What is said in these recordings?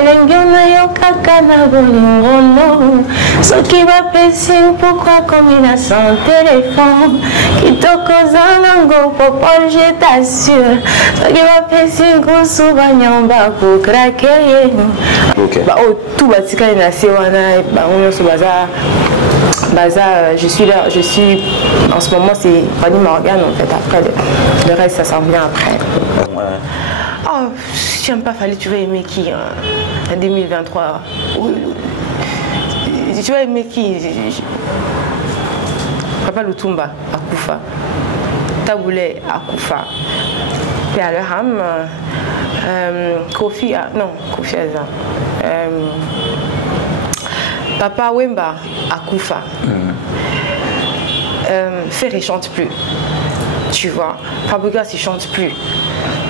Elengona yo kaka na bolingolo. Soki va pesi pourquoi combinaison téléphone. Kitoko zanango popol je t'assure. Soki va pesi kusu banyamba pour craquer. Ok. Bah oh tout batika na sewana ba on se baza je suis là, je suis en ce moment c'est Fanny Morgan en fait, après le reste ça s'en vient après. Ouais. Oh, si tu n'aimes pas Fally, tu vas aimer qui en 2023? Tu vas aimer qui? Papa Lutumba, Akufa. Taboulé, Akufa. Puis à l'Ham, Kofi, non, Kofi Azan. Papa Wemba, Akufa. Ferré chante plus. Tu vois, Fabregas il chante plus.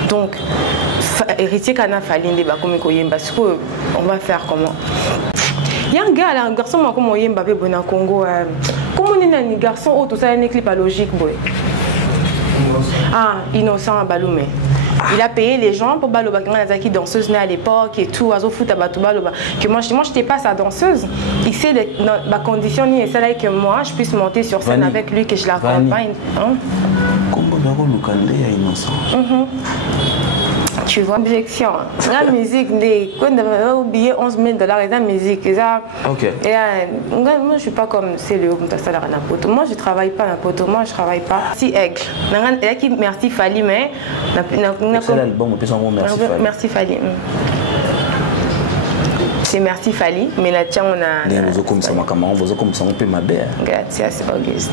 Donc, héritier Kana Falinde, parce que on va faire comment? Il y a un gars là, un garçon comme Oyemba au Congo. Comment on est un garçon où tout ça est un clip à logique, boy? Ah, innocent à Baloumé. Il a payé les gens pour Baloba, qui danseuse à l'époque et tout, Azo foot à Baloba. Que moi, je n'étais pas sa danseuse. Il sait ma condition, ni c'est là que moi, je puisse monter sur scène avec lui, que je l'accompagne. Comment on est innocent? Tu vois, objection. La musique, quand on a oublié 11 000 $, et la musique, ok. Et, moi, je ne suis pas comme c'est le poto. Moi, je ne travaille pas à poto. Moi, je ne travaille pas. Si aigle. Merci Fally, mais. C'est l'album, on peut s'en merci Fally. Merci Fally. C'est merci Fally, mais là, tiens, on a. Vous comme ça, vous comme ça, on peut m'aber. Gracias, Auguste.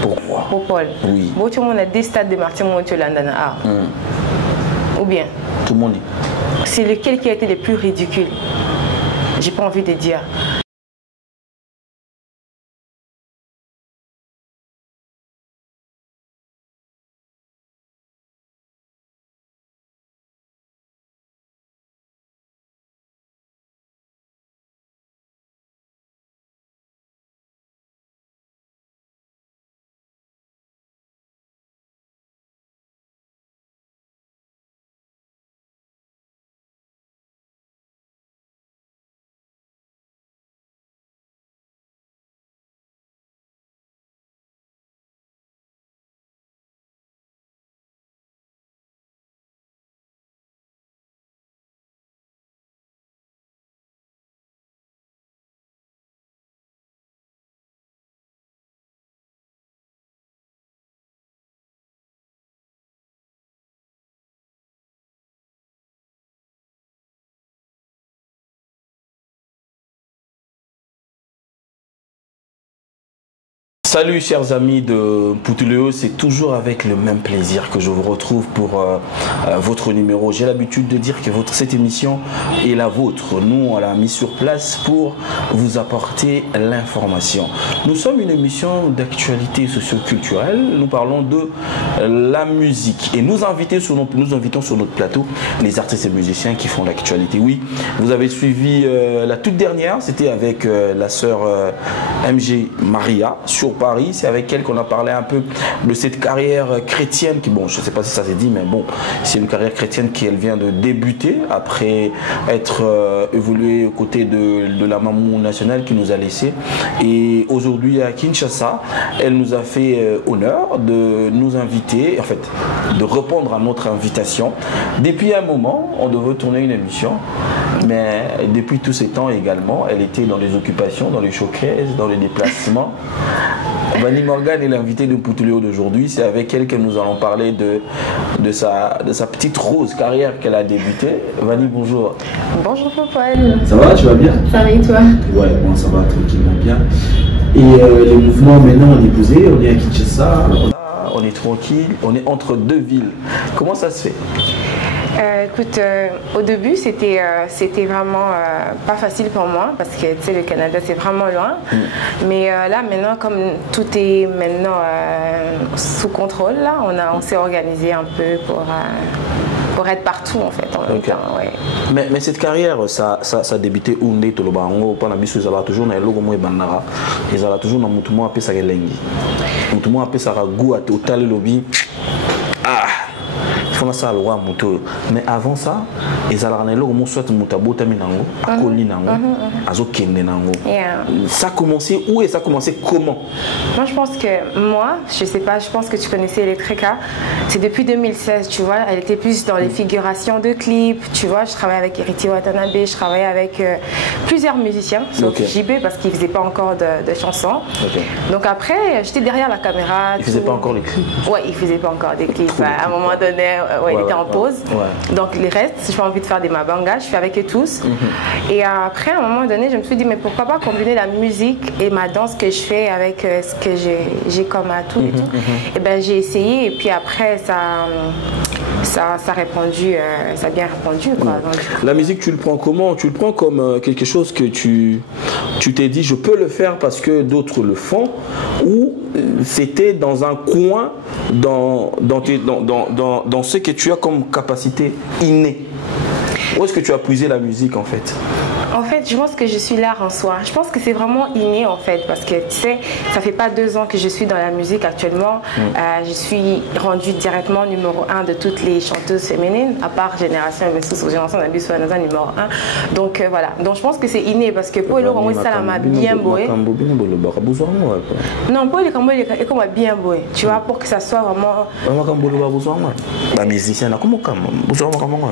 Pourquoi? Pour Paul. Oui. Bon, tu vois, on a des stades de Martin Montiolanda. Ou bien tout le monde. C'est lequel qui a été le plus ridicule? J'ai pas envie de dire. Salut chers amis de Poutuléo, c'est toujours avec le même plaisir que je vous retrouve pour votre numéro. J'ai l'habitude de dire que cette émission est la vôtre. Nous, on l'a mis sur place pour vous apporter l'information. Nous sommes une émission d'actualité socio-culturelle. Nous parlons de la musique et nous invitons sur notre plateau les artistes et musiciens qui font l'actualité. Oui, vous avez suivi la toute dernière, c'était avec la sœur MG Maria sur Paris. C'est avec elle qu'on a parlé un peu de cette carrière chrétienne qui, bon, je ne sais pas si ça s'est dit, mais bon, c'est une carrière chrétienne qu'elle vient de débuter après être évoluée aux côtés de la Mamou nationale qui nous a laissé. Et aujourd'hui à Kinshasa, elle nous a fait honneur de nous inviter, en fait, de répondre à notre invitation. Depuis un moment, on devait tourner une émission, mais depuis tous ces temps également, elle était dans les occupations, dans les showcases, dans les déplacements. Fanny Morgan est l'invitée de Poutuléo d'aujourd'hui. C'est avec elle que nous allons parler de sa petite rose carrière qu'elle a débutée. Fanny, bonjour. Bonjour Paul. Ça va, tu vas bien? Ça va et toi? Ouais, bon, ça va tranquillement bien. Et les mouvements maintenant on est posé, on est à Kinshasa, on est tranquille, on est entre deux villes. Comment ça se fait? Écoute, au début c'était vraiment pas facile pour moi parce que tu sais le Canada c'est vraiment loin. Mais là maintenant comme tout est maintenant sous contrôle là, on s'est organisé un peu pour être partout en fait en même temps. Ouais. Mais cette carrière, ça a débuté où on est au Lobango, pendant que ça va toujours dans le logo moi bandara, et ça va toujours dans mutumo appelé ça lengi. Mutumo appelé ça goût à total lobby. Ah. faut ça loi moto mais avant ça ils allaient là au soit mutabo taminango akoli nango azo kende nango. Ça a commencé où et ça a commencé comment? Moi je pense que moi je sais pas, je pense que tu connaissais Electrica, c'est depuis 2016, tu vois, elle était plus dans les figurations de clips, tu vois, je travaillais avec Héritier Watanabe, je travaillais avec plusieurs musiciens sauf JB parce qu'il faisait pas encore de chansons. Donc après j'étais derrière la caméra. Il faisait pas encore les clips? Ouais, il faisait pas encore des clips. À un moment donné, il était en pause. Donc les restes, si j'ai envie de faire des mabangas, je fais avec eux tous. Et après, à un moment donné, je me suis dit, mais pourquoi pas combiner la musique et ma danse que je fais avec ce que j'ai comme atout et tout. Et ben j'ai essayé et puis après ça a répondu, ça a bien répondu quoi. La musique, tu le prends comment? Tu le prends comme quelque chose que tu t'es dit, je peux le faire parce que d'autres le font, ou c'était dans un coin dans ce que tu as comme capacité innée? Où est-ce que tu as puisé la musique en fait? En fait, je pense que je suis l'art en soi. Je pense que c'est vraiment inné en fait, parce que tu sais, ça fait pas 2 ans que je suis dans la musique actuellement. Je suis rendue directement numéro 1 de toutes les chanteuses féminines, à part Génération Messus, Génération Nabus, numéro 1. Donc voilà. Donc je pense que c'est inné parce que pour le moment, ça m'a bien boé. Non, pour le moment, il m'a bien boé. Tu vois, pour que ça soit vraiment.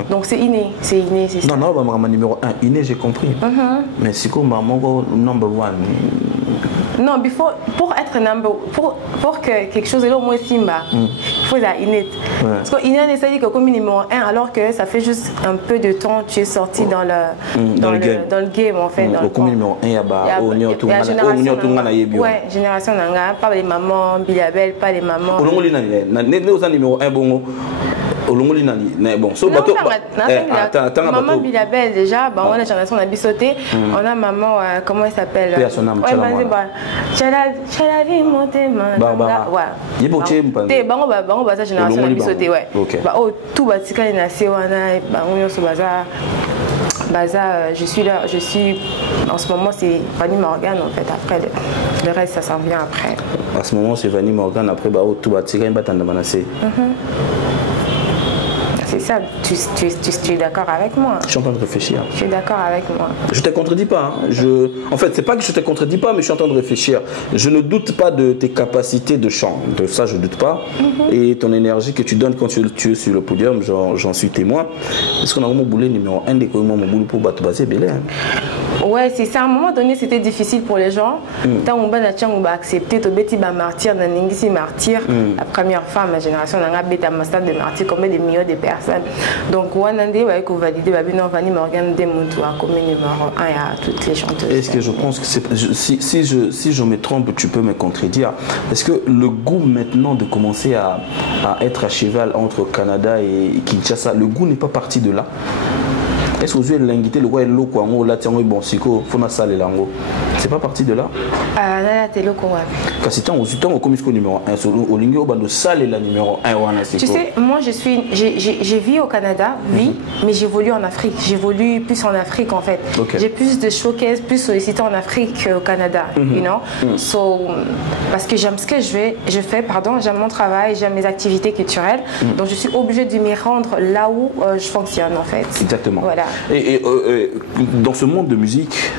Donc c'est inné, c'est inné, c'est ça. Non, non, numéro 1, inné, j'ai compris. Mais c'est comme number 1. Non, pour être pour que quelque chose est là au moins simba, il faut la inné. Parce qu'il y a des que comme numéro 1 alors que ça fait juste un peu de temps tu es sorti dans le game en fait. Comme numéro 1 il y a génération nanga, pas les mamans Bilabel, pas les mamans. Numéro 1 bongo. Bon, so bateau. Maman Bilabel déjà, on a la génération on a bisauté, on a maman comment elle s'appelle? Chalavi monté Barbara. Ouais. Te bango baza génération on a bisauté ouais. Bah oh tout batika les nasi wana bango nyoso baza je suis en ce moment c'est Vanny Morgan en fait, après le reste ça s'en vient après. À ce moment c'est Vanny Morgan, après bah tout batika batanda manase. C'est ça, tu es d'accord avec moi? Je suis en train de réfléchir. Je suis d'accord avec moi. Je ne te contredis pas. Hein. En fait, c'est pas que je te contredis pas, mais je suis en train de réfléchir. Je ne doute pas de tes capacités de chant. De ça, je ne doute pas. Et ton énergie que tu donnes quand tu es sur le podium, j'en suis témoin. Est-ce qu'on a vraiment boulé numéro 1 des communs boulot pour battre Basé Belé? Ouais, c'est ça. À un moment donné, c'était difficile pour les gens. Tant on va accepter, tu vas martyr, martyr. La première femme, ma génération, on a bêta master de martyr, combien de millions de personnes. Donc, on a validé, Vanny Morgan, des à comme numéro 1 à toutes les chanteuses. Est-ce que je pense que si je me trompe, tu peux me contredire? Est-ce que le goût maintenant de commencer à être à cheval entre Canada et Kinshasa, le goût n'est pas parti de là? Est-ce que vous avez l'invité le roi Loko en là tiens bon siko fona sale lango? C'est pas parti de là? Là t'es Loko ouais. Parce que tant au comisco numéro 1 sur au lingo bando sale la numéro 1 wana siko. Tu sais, moi j'ai vécu au Canada, oui, mais j'évolue en Afrique. J'évolue plus en Afrique en fait. J'ai plus de showcase, plus sollicité en Afrique qu'au Canada, you know. So parce que j'aime ce que je fais, j'aime mon travail, j'aime mes activités culturelles. Donc je suis obligée de m'y rendre là où je fonctionne en fait. Exactement. Voilà. Et dans ce monde de musique,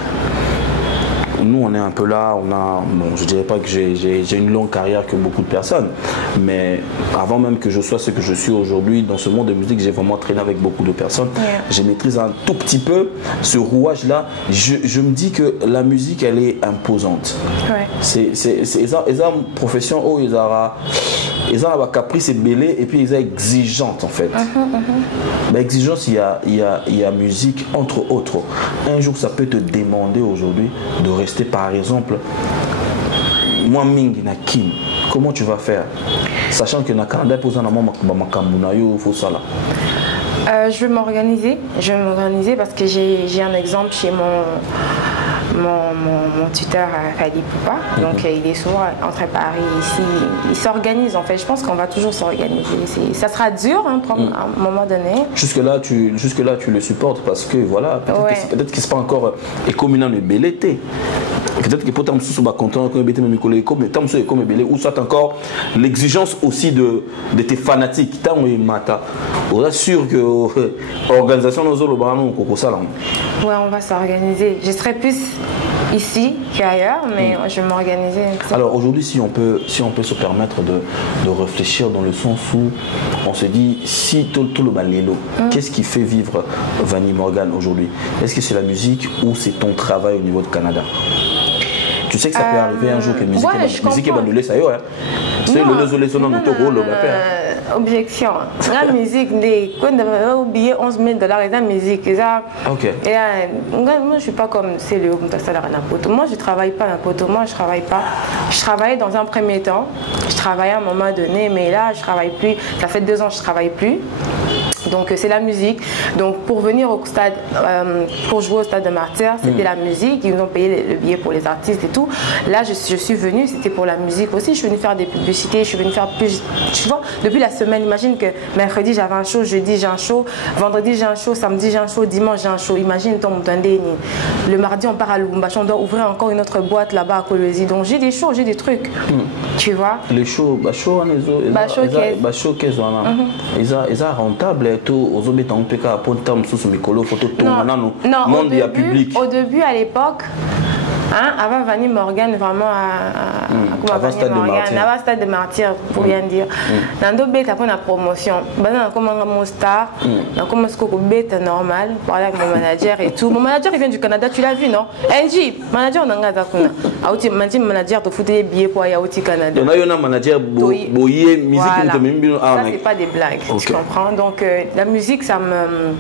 nous on est un peu là, bon, je dirais pas que j'ai une longue carrière que beaucoup de personnes, mais avant même que je sois ce que je suis aujourd'hui, dans ce monde de musique, j'ai vraiment traîné avec beaucoup de personnes. Je maîtrise un tout petit peu ce rouage-là. Je me dis que la musique, elle est imposante. C'est une profession où ils ont un caprice et belé, et puis ils sont exigeantes en fait. L'exigence, il y a musique entre autres. Un jour, ça peut te demander aujourd'hui de rester par exemple moi mingi na kim, comment tu vas faire sachant que na Canada pose un amant makambunayo faut ça là? Je vais m'organiser parce que j'ai un exemple chez mon tuteur Fadi Poupa, donc il est souvent entre Paris ici, il s'organise en fait, je pense qu'on va toujours s'organiser, ça sera dur hein, à un moment donné. Jusque là tu le supportes parce que voilà, peut-être qu'il n'est pas encore communal mais belleté. Peut-être que pour tant sous content que bête mes collègues comme tant sous comme belé ou soit encore l'exigence aussi de tes fanatiques tant oui mata. On est sûr que organisation nos autres baron au ça là. Ouais, on va s'organiser. Je serai plus ici qu'ailleurs, mais je vais m'organiser. Alors aujourd'hui, si on peut se permettre de réfléchir dans le sens où on se dit, si tout le balélo, qu'est-ce qui fait vivre Vanny Morgan aujourd'hui? Est-ce que c'est la musique ou c'est ton travail au niveau du Canada? Tu sais que ça peut arriver un jour que la musique est bandolée, ça y est, hein? C'est le rôle, objection. La musique, quand on a oublié 11 000 $, et la musique, ok. Moi, je ne suis pas comme c'est le moi, je ne travaille pas n'importe où. Moi, je ne travaille pas. Je travaillais dans un premier temps. Je travaillais à un moment donné, mais là, je ne travaille plus. Ça fait 2 ans que je ne travaille plus. Donc c'est la musique. Donc pour venir au stade, pour jouer au stade de Martyrs, c'était la musique. Ils nous ont payé le billet pour les artistes et tout. Là je suis venue, c'était pour la musique aussi. Je suis venue faire des publicités, je suis venue faire plus. Tu vois, depuis la semaine, imagine que mercredi j'avais un show, jeudi j'ai un show, vendredi j'ai un show, samedi j'ai un show, dimanche j'ai un show. Imagine ton Moutandé. Le mardi on part à Lubumbashi, on doit ouvrir encore une autre boîte là-bas à Kolwezi. Donc j'ai des shows, j'ai des trucs. Tu vois. Les shows, ils sont rentables. Au début, à l'époque, avant Vanny Morgan, vraiment avant Stade de Martyrs, pour bien dire. Dans d'autres bêtes, après la promotion, on a commencé mon star, on a commencé à bête normal, parler avec mon manager et tout. Mon manager il vient du Canada, tu l'as vu, non? NJ, manager, on a un manager de foutre des billets pour aller au Canada. On a un manager boyer, musique, ça c'est pas des blagues, tu comprends? Donc la musique, ça me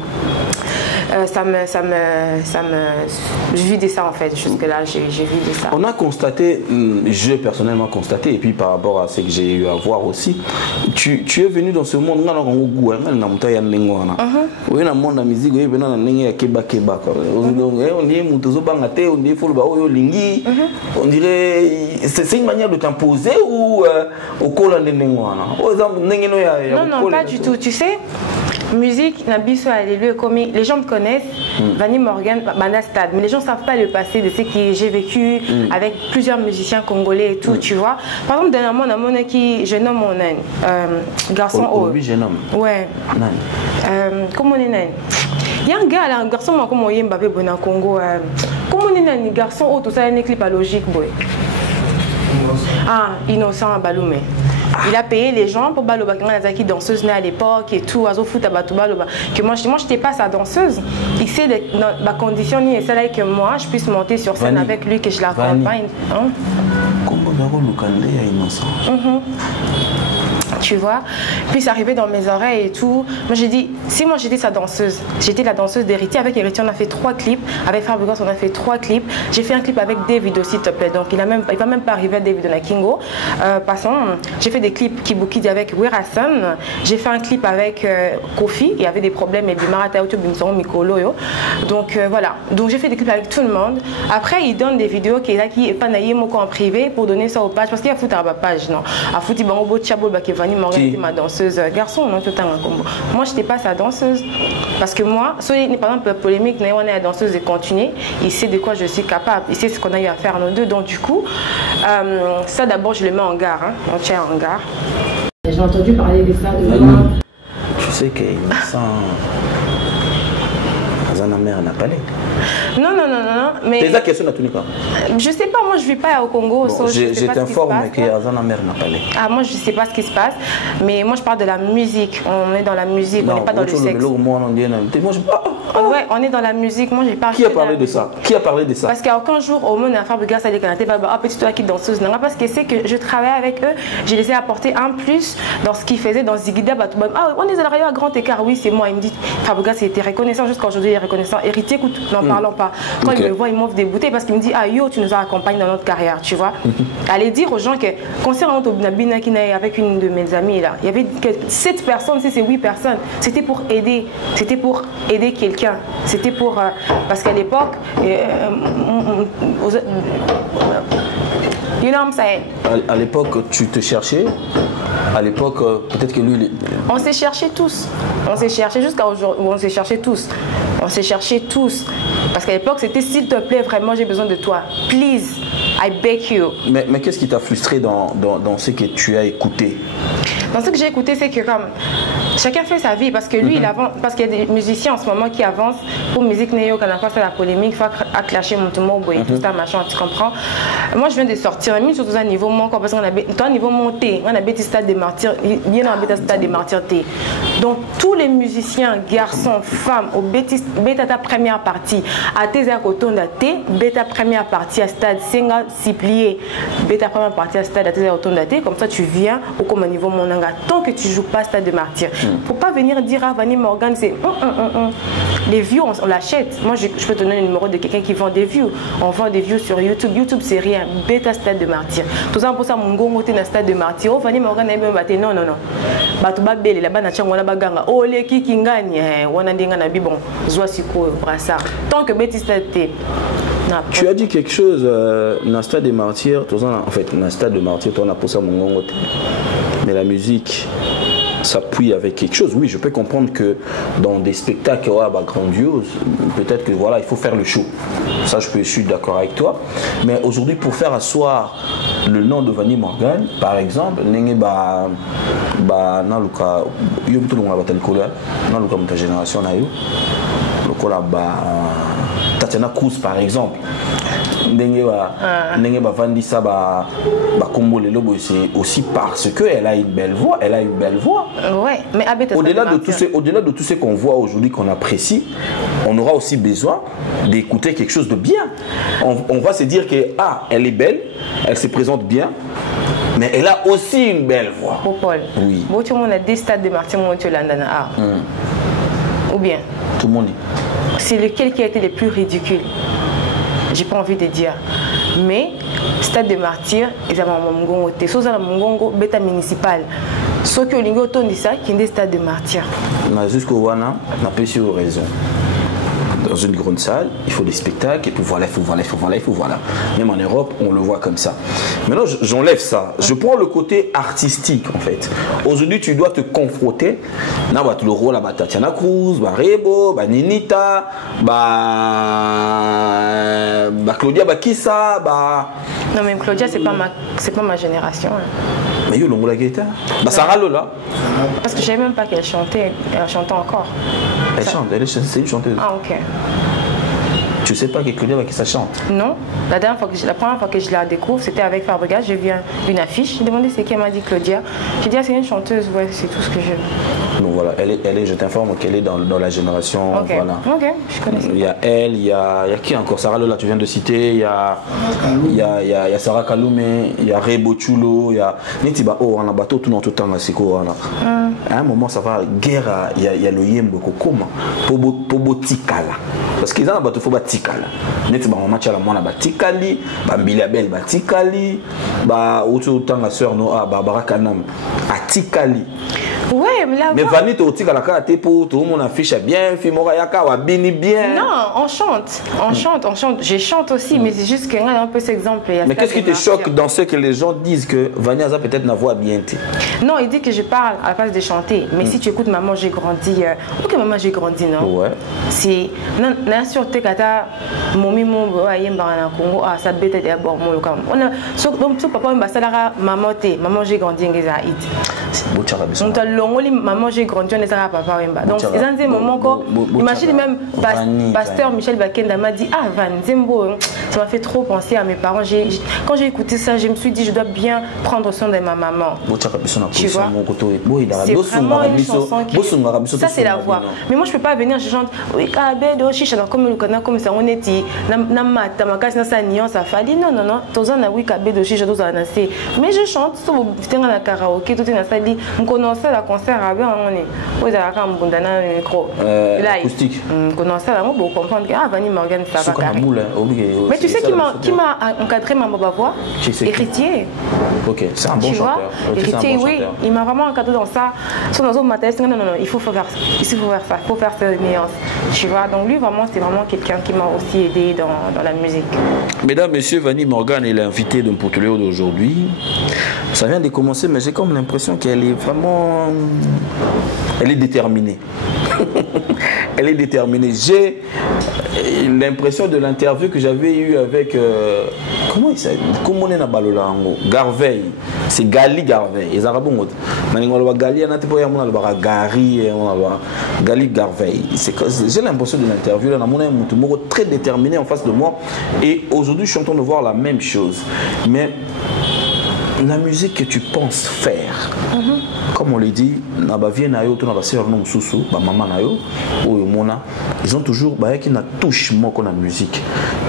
je vis de ça en fait. Jusque là j'ai vu de ça. On a constaté, j'ai personnellement constaté, et puis par rapport à ce que j'ai eu à voir aussi, tu es venu dans ce monde là on goût on est dans monde la musique on est dans la keba on est mutozo bangate on est full ba lingi on dirait c'est une manière de t'imposer ou au col non pas du tout, tu sais. Musique, les gens me connaissent, Vanny Morgan, Banda Stade, mais les gens ne savent pas le passé de ce que j'ai vécu avec plusieurs musiciens congolais et tout, tu vois. Par exemple, dernièrement, je nomme mon garçon haut. Oui, je nomme. Ouais. Comment on est? Il y a un gars là, un garçon comme on Mbappé au Congo. Comment on est un garçon haut, tout ça, un clip à logique, boy. Innocent à Baloumé. Il a payé les gens pour Baloba, qui danseuse à l'époque et tout, que moi je n'étais pas sa danseuse. Il sait ma condition, c'est là que moi je puisse monter sur scène avec lui, que je l'accompagne. Tu vois, puis c'est arrivé dans mes oreilles et tout. Moi j'ai dit, si moi j'étais sa danseuse, j'étais la danseuse d'Héritier. Avec Héritier on a fait 3 clips, avec Fabricos on a fait 3 clips. J'ai fait un clip avec David aussi, s'il te plaît. Donc il va même pas arriver à David Nakingo. Passons, j'ai fait des clips Kibukidi avec Wirasan. J'ai fait un clip avec Kofi, il y avait des problèmes et donc voilà, donc j'ai fait des clips avec tout le monde. Après il donne des vidéos qui est là qui est pas naïe en privé pour donner ça aux pages parce qu'il y a foutu à ma page, non, à foutu bango tchabol Vanny Morgan était ma danseuse garçon, non, tout un combo. Moi, je n'étais pas sa danseuse. Parce que moi, par exemple, la polémique, on est la danseuse de continuer, il sait de quoi je suis capable, il sait ce qu'on a eu à faire nous deux. Donc, du coup, ça d'abord, je le mets en garde, on tient en garde. J'ai entendu parler de ça de moi. Je sais qu'il me sent. Azana mère n'a pas l'air. Non, mais... C'est la question de tout le cas. Je sais pas, moi je vis pas au Congo. Bon, je t'informe que Azana mère n'a pas l'air. Moi je sais pas ce qui se passe, mais moi je parle de la musique. On est dans la musique, on n'est pas dans le sexe. Ouais, on est dans la musique. Moi j'ai parlé. Qui a parlé de ça? Qui a parlé de ça? Parce qu'à aucun jour, au monde, à faire Bugas, ça dit petit toi qui danseuse. Non, parce que c'est que je travaille avec eux, je les ai apporté un plus dans ce qu'ils faisaient dans Zigida. On est allé à grand écart, oui, c'est moi. Il me dit, Fabugas, il était reconnaissant jusqu'à aujourd'hui, il est reconnaissant. Héritier, écoute, n'en parlons pas. Quand il me voit, il m'offre des bouteilles parce qu'il me dit, yo, tu nous as accompagnés dans notre carrière, tu vois. Allez dire aux gens que, concernant Nabina qui est avec une de mes amies là, il y avait 7 personnes, c'est 8 personnes. C'était pour aider quelqu'un. C'était pour. Parce qu'à l'époque. You know what I'm saying? À l'époque, tu te cherchais. À l'époque, peut-être que lui... On s'est cherchés tous. On s'est cherchés jusqu'à aujourd'hui. On s'est cherchés tous. On s'est cherchés tous. Parce qu'à l'époque, c'était s'il te plaît, vraiment, j'ai besoin de toi. Please. I beg you. Mais qu'est-ce qui t'a frustré dans ce que tu as écouté? Dans ce que j'ai écouté, c'est que comme chacun fait sa vie parce que lui, il avance, parce qu'il y a des musiciens en ce moment qui avancent pour musique néo, quand on fait la polémique, il faut clasher mon tomo, et tout ça, machin, tu comprends? Moi, je viens de sortir, même surtout à un niveau mon parce qu'on a un niveau monté, on a bêtis stade des martyrs, il y a un stade des martyrs. Donc, tous les musiciens, garçons, femmes, au bêta ta première partie, à tes acotons d'athée, bêta première partie à stade, singa, siplié, bêta première partie à stade, à tes acotons d'athée, comme ça, tu viens au comme niveau mon tant que tu joues pas stade de martyr. Faut pas venir dire à Vanny Morgan, c'est les views, on l'achète. Moi, je peux te donner le numéro de quelqu'un qui vend des views. On vend des views sur YouTube. YouTube, c'est rien. Bêta stade de martyr. Tout ça pour ça, mon gongo est dans stade de martyr. Oh, Vanny Morgan a même battu. Non, non, non. Batu ba belle, là-bas, na changwa na baganga. Oh, les qui gagne. Wana dinga na bibon. Zoa siko brassard. Tant que bêtis stade t'es. Tu as dit quelque chose dans le stade des martyrs. En fait, dans le stade de martyrs, on a pour ça mon gongo. Mais la musique s'appuie avec quelque chose. Oui, je peux comprendre que dans des spectacles grandioses, peut-être que voilà, il faut faire le show. Ça, je suis d'accord avec toi. Mais aujourd'hui, pour faire asseoir le nom de Vanny Morgan, par exemple, génération Tatiana Cruz, par exemple. C'est aussi parce qu'elle a une belle voix. Elle a une belle voix. Ouais, mais au-delà de tout ce qu'on voit aujourd'hui, qu'on apprécie, on aura aussi besoin d'écouter quelque chose de bien. On va se dire que elle est belle, elle se présente bien, mais elle a aussi une belle voix. Paul. Oui. Tout le monde a des stades de Martin ou bien tout le monde dit. C'est lequel qui a été le plus ridicule? J'ai pas envie de dire. Mais stade de martyr, ils avaient un mongongo. T'es un mongongo bêta municipal. Ce que l'ingo ton dit ça, qui est des stades de martyr. Jusqu'au Wana, on a pas eu raison. Dans une grande salle, il faut des spectacles, et puis voilà, il faut voilà. Même en Europe, on le voit comme ça. Maintenant, j'enlève ça. Je prends le côté artistique, en fait. Aujourd'hui, tu dois te confronter. Le rôle à Tatiana Cruz, Rebo, Ninita, Claudia Bakissa, Non, mais Claudia, c'est pas ma génération. Mais yo, l'ongo la guitare. Sarah Lola. Parce que je savais même pas qu'elle chantait. Elle chantait encore. Elle chante, c'est une chanteuse. Ah, ok. Tu sais pas que Claudia Bakissa chante? Non. La première fois que je la découvre, c'était avec Fabregas. J'ai vu une affiche. J'ai demandé c'est qui, elle m'a dit Claudia. J'ai dit c'est une chanteuse, ouais, c'est tout ce que j'ai. Donc voilà, je t'informe qu'elle est dans la génération. Okay. Voilà. Ok, je connais. Il y a elle, il y a qui encore? Sarah Lola, tu viens de citer. Il y a Sarah Kaloumé, il y a Rebo Chulo, il y a Netiba. Oh, on a bateau tout le temps. À un moment, ça va guerre. Il y a le Yembo Kokoma. Pobo Tikala. Parce qu'ils ont un bateau, il faut batikala. Netiba, on match à la moine, batikali, Bambili Abel, batikali, autant la sœur Noah, Barbara Kanam, atikali. Ouais, mais Vanny Totika la carte pour tout le monde affiche bien, Fimora Yaka wa bini bien. Non, on chante. Je chante aussi, mais c'est juste qu'il y a un peu cet exemple. Mais qu'est-ce qui te choque dans ce que les gens disent que Vanny a peut-être une voix bien? Non, il dit que je parle à la place de chanter. Mais si tu écoutes Maman j'ai grandi, ok Maman j'ai grandi, non? Ouais. C'est non sûr que kata momi mon ayemba na Congo ça bête d'abord mon local. On a donc papa mbasalara Maman j'ai grandi ngeza hit. C'est beau charabis. Maman j'ai grandi on est à papa wemba. Donc ils ont dit moment quand imagine même pasteur Michel Bakenda m'a dit Van Zembo, ça m'a fait trop penser à mes parents. Quand j'ai écouté ça, je me suis dit je dois bien prendre soin de ma maman. Tu vois? C'est vraiment une chanson qui... Ça c'est la voix. Mais moi je peux pas venir, je chante oui kabedo chicha comme le canard comme ça on est dit na mata makasi na sa nuance a fallu non toza na oui kabedo chicha toza na c'est mais je chante so tenga na karaoké tout na sali on connaît la concert avec on est vous avez quand mbunda na micro acoustique connaît ça là moi pour comprendre que Vanny Morgan ça va mais tu sais qui m'a encadré ma voix Héritier. OK, c'est un bon chanteur. Héritier oui, il m'a vraiment encadré dans ça. Sur nos autres matériels non il faut faire ça. Il faut faire cette nuance. Tu vois, donc lui vraiment c'est vraiment quelqu'un qui m'a aussi aidé dans la musique. Mesdames, messieurs, Vanny Morgan est l'invité d'un Poutuleo d'aujourd'hui. Ça vient de commencer, mais j'ai comme l'impression qu'elle est vraiment... Elle est déterminée. Elle est déterminée. J'ai l'impression de l'interview que j'avais eue avec Comment il s'appelle? Comment on est na balolango? Garveille. C'est Gali Garveille. Ils arabes ont. Naningolo Gali, on a tipo yamuna le bara Gari, on a Gali Garveille. J'ai l'impression de l'interview là, on a un très déterminé en face de moi. Et aujourd'hui, je suis en train de voir la même chose. Mais la musique que tu penses faire, comme on le dit, na ba vie na yo, to na ba sœur no mususu, ba maman na yo, ou mona, ils ont toujours ba qui na touche moi qu'on a musique.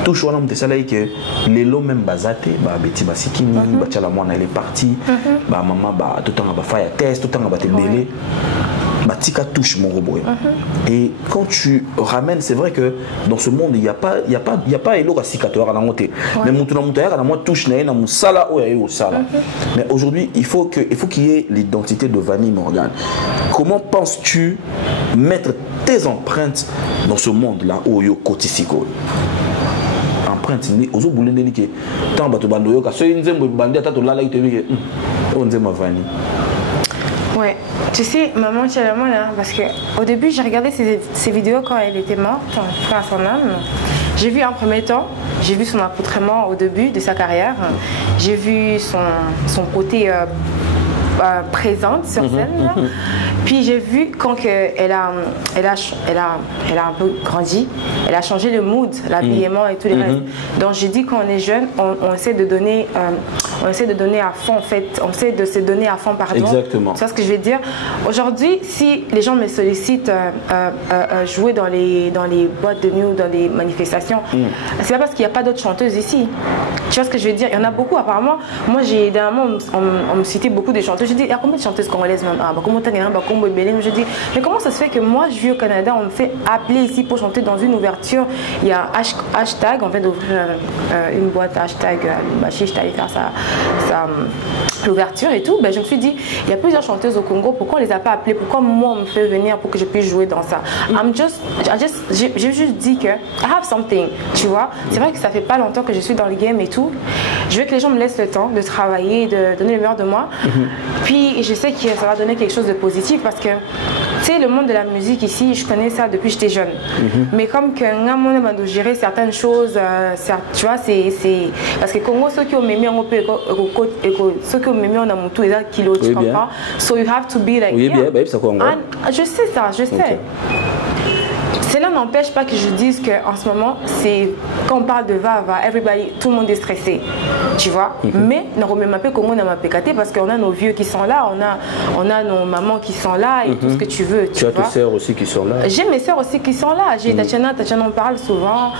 Touche wana mte sala que lelo même bazate, ba beti ba sikini, ba tchala mwana elle est partie, ba maman ba tout temps ba fire test, tout temps ba te belé. Batika touche mon robot. Et quand tu ramènes, c'est vrai que dans ce monde, il n'y a pas elo rasikatoire à la montée. Mais mon tour à la montée touche na musala ou au sala. Mais aujourd'hui, il faut qu'il y ait l'identité de Vanny Morgan. Comment penses-tu mettre tes empreintes dans ce monde-là au yo kotisiko? Empreinte ni ozo boulende ni ke tant bato bando yo ka so nzembo bandi ata to lala ite bi on nzema Vanny. Ouais, tu sais, maman Tchalamon, là, parce qu'au début, j'ai regardé ses vidéos quand elle était morte, enfin son âme. J'ai vu un premier temps, j'ai vu son accoutrement au début de sa carrière, j'ai vu son côté présente sur scène. Puis j'ai vu quand elle a un peu grandi, elle a changé le mood, l'habillement et tout le reste. Donc j'ai dit quand on est jeune, on essaie de donner à fond en fait, on essaie de se donner à fond pardon. Exactement. C'est ce que je vais dire. Aujourd'hui, si les gens me sollicitent jouer dans les boîtes de nuit ou dans les manifestations, c'est pas parce qu'il n'y a pas d'autres chanteuses ici. Tu vois ce que je veux dire? Il y en a beaucoup apparemment. Moi j'ai dernièrement on me citait beaucoup de chanteuses. Je dis, il y a combien de chanteuses congolaises même? Je dis, mais comment ça se fait que moi je vis au Canada, on me fait appeler ici pour chanter dans une ouverture? Il y a hashtag, on vient d'ouvrir une boîte hashtag, je suis allée faire l'ouverture et tout. Ben, je me suis dit, il y a plusieurs chanteuses au Congo, pourquoi on les a pas appelées? Pourquoi moi on me fait venir pour que je puisse jouer dans ça? J'ai juste dit que I have something, tu vois. C'est vrai que ça fait pas longtemps que je suis dans le game et tout. Je veux que les gens me laissent le temps de travailler, de donner le meilleur de moi. Puis je sais que ça va donner quelque chose de positif parce que tu sais, le monde de la musique ici, je connais ça depuis que j'étais jeune. Mais comme que nous avons gérer certaines choses, tu vois, c'est parce que Congo, ceux qui ont mis en ceux qui ont mis en amont tous les kilos, tu comprends? So you have to be like. Oui, bien, ça quoi? Je sais ça, je sais. Okay. Cela n'empêche pas que je dise qu'en ce moment, quand on parle de Vava, tout le monde est stressé, tu vois. Mais on remet un peu comment on a PKT parce qu'on a nos vieux qui sont là, on a nos mamans qui sont là et tout ce que tu veux. Tu as tes sœurs aussi qui sont là. J'ai mes sœurs aussi qui sont là. J'ai Tatiana on parle souvent.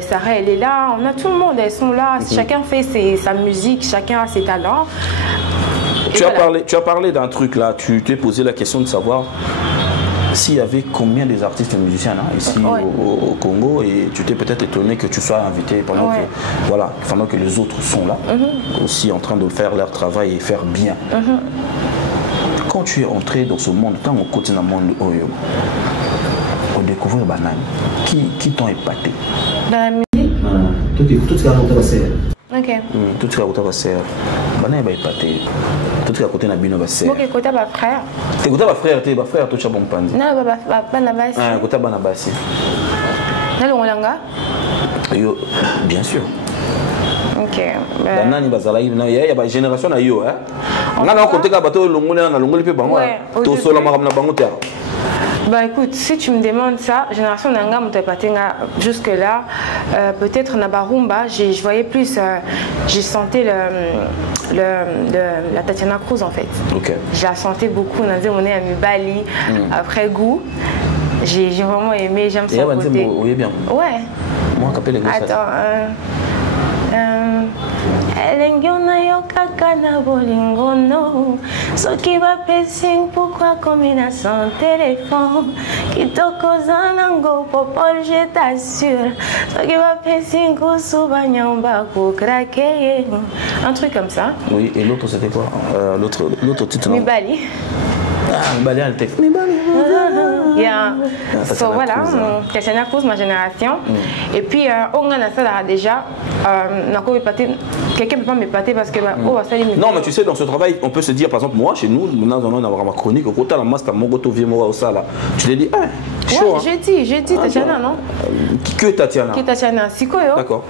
Sarah, elle est là. On a tout le monde, elles sont là. Chacun fait sa musique, chacun a ses talents. Tu as parlé d'un truc là, tu t'es posé la question de savoir s'il y avait combien des artistes et musiciens là, ici au Congo, et tu t'es peut-être étonné que tu sois invité pendant que les autres sont là, aussi en train de faire leur travail et faire bien. Quand tu es entré dans ce monde, quand on continue dans le monde Oyo, on découvre Banane, qui t'ont épaté? Dans la musique? Tout ce qui a monté va ser. Ok. Tout ce qui a monté va ser. Banane va épaté. Tout ce qui a côté na bino va ser. Ok, côté ma frère. T'es côté ma frère, t'es ma frère, tout ça bon pandi. Non, Banabasi. Ah, côté Banabasi. Dans le Rolanga? Bien sûr. Ok. Banani bazala il y a génération na yo hein. On a compté ka bato longole na longole pe bango. To sola makamna bango terre. Bah écoute, si tu me demandes ça, génération Nanga Mutapatenga, jusque-là, peut-être Nabarumba, je voyais plus, j'ai senti la Tatiana Cruz en fait. Okay. Je la sentais beaucoup, on a dit on est à Mubali, après goût. J'ai vraiment aimé, j'aime son côté. Oui, bien. Ouais. Moi, capé les gars. Attends, Elengiona yo kaka na bolingono soki ba pessing pourquoi combinaison téléphone kitoko zanango popol je t'assure soki ba pessing kusuba nyamba ko craquer un truc comme ça. Oui, et l'autre c'était quoi? L'autre titre. Mibali. Mibali le texte. Yeah. So voilà, Tatiana Cruz, ma génération. Et puis, on a ça déjà. Quelqu'un ne peut pas m'épater parce que. Non, mais tu sais, dans ce travail, on peut se dire, par exemple, moi, chez nous, nous avons ma chronique, au côté de la masse, tu t'es dit, chaud. Ouais, j'ai dit Tatiana, non? Que Tatiana? Que Tatiana, Sikoyo. D'accord.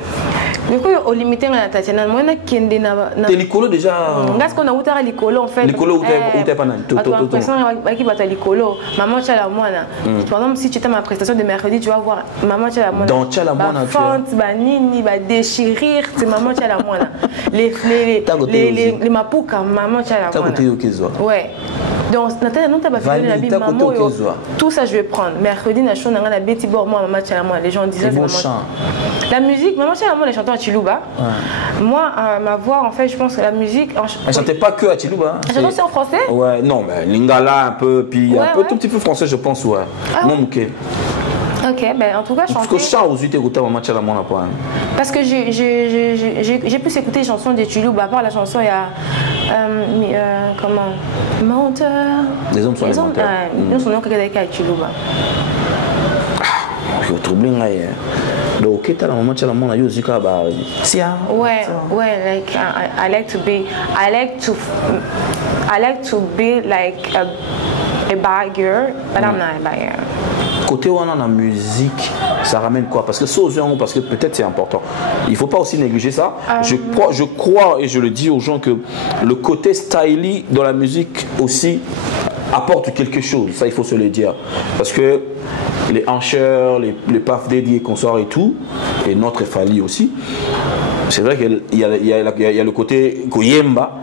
Du coup, au limité, on a Tatiana. Moi, on a Kende na. T'es l'icolo déjà. Qu'est-ce qu'on a outé à l'icolo en fait? L'icolo où t'es pas nan. Qui va l'icolo. Maman Tchala Moana. Par exemple, si tu as ma prestation de mercredi, tu vas voir Maman Tchala Moana. Dans Tchala Moana. Fente, nini, déchirir, c'est Maman Tchala Moana. Les mapouka, Maman Tchala Moana. Ouais. Donc, Nathalie, non, tu as pas la Bible, maman. Tout ça, je vais prendre. Mercredi, na chon, na Betty Bor, moi, Maman Tchala Moana. Les gens disaient c'est maman. La musique, Maman Tchala Moana, les chanteurs à Chilouba. Moi, ma voix, en fait, je pense que la musique. Elle chantait pas que à Chilouba. Elle chantait aussi en français? Ouais, non, mais Lingala un peu, puis un peu tout petit peu français, je pense, ouais. Non, ok. Ok, ben en tout cas, chanter. Parce que chant aux UT Maman Tchala Moana, pas. Parce que j'ai pu écouter les chansons de Chilouba. À part la chanson, il y a. Comment? Menteur. Les hommes sont les menteurs. Nous sommes quelqu'un avec Chilouba. Je suis troublé, donc, qu'est-ce que la maman Tchala Moana Yozika bah sia. Ouais, like I like to be like a bad girl, but I'm not a bad girl. Côté où on a la musique, ça ramène quoi? Parce que ça, parce que peut-être c'est important. Il ne faut pas aussi négliger ça. Je crois et je le dis aux gens que le côté styling dans la musique aussi apporte quelque chose. Ça, il faut se le dire. Parce que les hancheurs, les paf dédiés, consorts et tout, et notre Fali aussi, c'est vrai qu'il y a le côté Koyemba,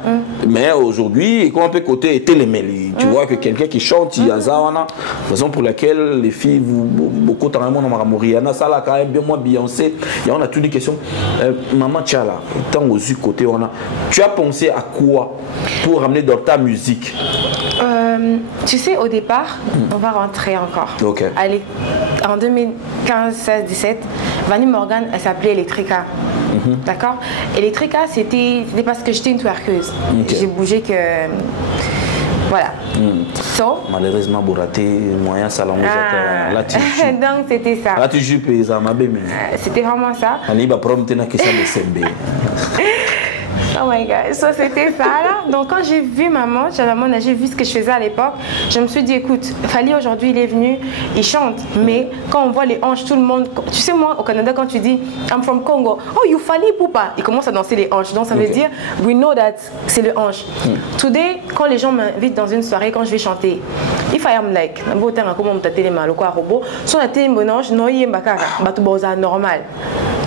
mais aujourd'hui, comme un peu côté Téléméli. Tu vois que quelqu'un qui chante, il y a Zawana, raison pour laquelle les filles, beaucoup de temps, Rihanna, ça là, quand même bien moins Beyoncé, et on a toutes les questions. Maman Tchala, tant aux yeux côté, tu as pensé à quoi pour ramener dans ta musique? Tu sais, au départ, on va rentrer encore. Ok. Allez, en 2015, 16, 17, Vanny Morgan, elle s'appelait Electrica. D'accord? Electrica, c'était parce que j'étais une twerkeuse. Okay. J'ai bougé que. Voilà. So, malheureusement, Bouraté, moyen salon. Là, tu donc, c'était ça. Là, tu joues paysan, ma belle. C'était vraiment ça. On va promettre une question de SMB. Oh my god, so c'était ça là. Donc quand j'ai vu maman, j'ai vu ce que je faisais à l'époque, je me suis dit écoute, Fali aujourd'hui il est venu, il chante, mais quand on voit les hanches, tout le monde, tu sais moi au Canada quand tu dis I'm from Congo, oh you Fali Poupa, il commence à danser les hanches, donc ça veut dire we know that c'est le hanche. Today, quand les gens m'invitent dans une soirée, quand je vais chanter, if I am like, comment on télé mal ou quoi robot, sur la télé mon hanche, non il est bakara, normal.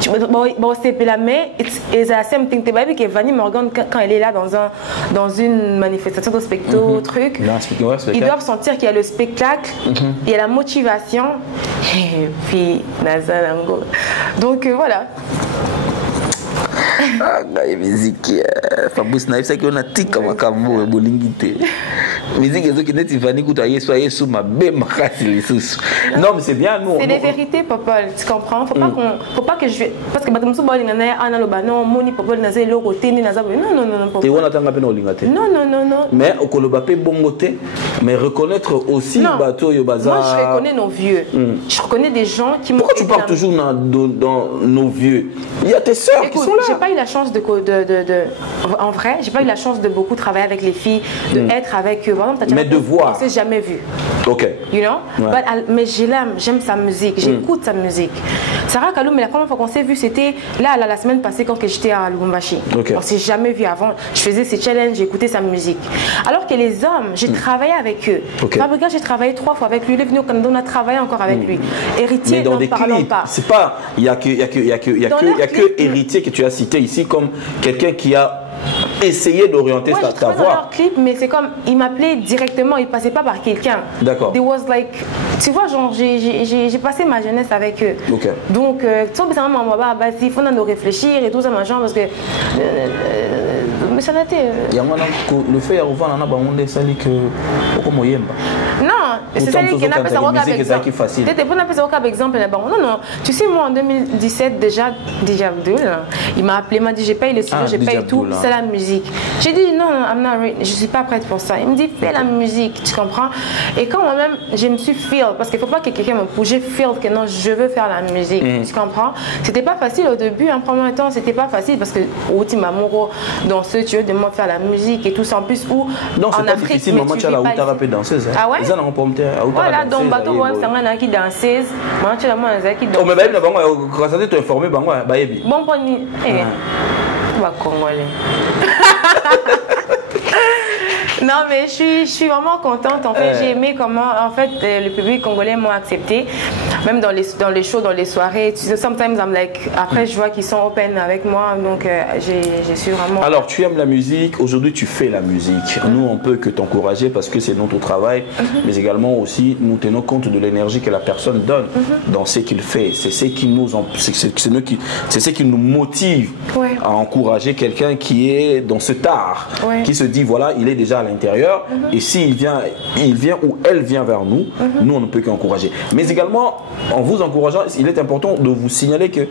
C'est la mais it's the same thing. Tu que Vanny Morgan quand elle est là dans une manifestation de spectacle, truc, ils doivent sentir qu'il y a le spectacle, il y a la motivation et puis donc voilà. Musique Fabrice Naïf c'est qu'on a tic comme un camo et bolingité. Musique est qui n'est pas ni goût à yesoyer sous ma belle macassi les sous. Non mais c'est bien nous. C'est des vérités papa, tu comprends? Faut pas que je parce que bateau boli ngana ana lo banon moni papa na zelo côté ni na za non papa. Et on attend peine olingate. Non. Mais au kolobapé bongoté mais reconnaître aussi bateau yo bazar. Moi je reconnais nos vieux. Je reconnais des gens qui. Pourquoi tu parles toujours dans nos vieux? Il y a tes sœurs qui sont là. J'ai pas eu la chance en vrai, j'ai pas eu la chance de beaucoup travailler avec les filles, être avec eux. Mais de voir. On s'est jamais vu. Ok. You know? Mais j'aime sa musique, j'écoute sa musique. Sarah Kalou, mais la première fois qu'on s'est vu, c'était là la semaine passée quand j'étais à Lubumbashi. On s'est jamais vu avant. Je faisais ces challenges, j'écoutais sa musique. Alors que les hommes, j'ai travaillé avec eux. Fabrica, j'ai travaillé 3 fois avec lui. Il est venu au Canada, on a travaillé encore avec lui. Héritier, mais dans des clips, c'est pas, il y a que Héritier que tu as cité ici comme quelqu'un qui a essayé d'orienter ta voix. Dans leur clip, mais c'est comme il m'appelait directement, il passait pas par quelqu'un. D'accord. There was like, tu vois, genre j'ai passé ma jeunesse avec eux. Donc tout ça il faut nous réfléchir et tout ça machin parce que mais ça n'a été. Le fait on va en avoir sali que comment yemba. Non, c'est ça qui n'a pas ça facile. T'étais pas n'appeler ça comme exemple non, tu sais moi en 2017 déjà Abdul, il m'a appelé, m'a dit j'ai payé le studio, j'ai payé tout, c'est la musique. J'ai dit non, je suis pas prête pour ça. Il me dit fais la musique, tu comprends? Et quand moi-même je me suis feel parce qu'il faut pas que quelqu'un me pousse, j'ai feel que non, je veux faire la musique, tu comprends? C'était pas facile au début, en premier temps, c'était pas facile parce que ultimement dans ce tu veux de moi faire la musique et tout ça en plus où non, c'est pas difficile, maman tu as la route à rapper danseuse. Ah ouais? ça n'a pas voilà, donc bateau moi ça m'a qui danseuse, moi tu la moi qui danse. Oh mais bah il quand ça t'es informé bah moi bah yebi. Bon poni va congolais. Non mais je suis vraiment contente en fait, j'ai aimé comment en fait le public congolais m'a accepté, même dans les shows, dans les soirées. Sometimes I'm like, après je vois qu'ils sont open avec moi, donc j'ai su vraiment. Alors tu aimes la musique, aujourd'hui tu fais la musique. Nous on peut que t'encourager parce que c'est notre travail, mais également aussi nous tenons compte de l'énergie que la personne donne dans ce qu'il fait. C'est ce qui nous c'est ce qui nous motive à encourager quelqu'un qui est dans cet art, qui se dit voilà il est déjà à l'intérieur et s'il vient ou elle vient vers nous, nous on ne peut qu'encourager. Mais également en vous encourageant, il est important de vous signaler que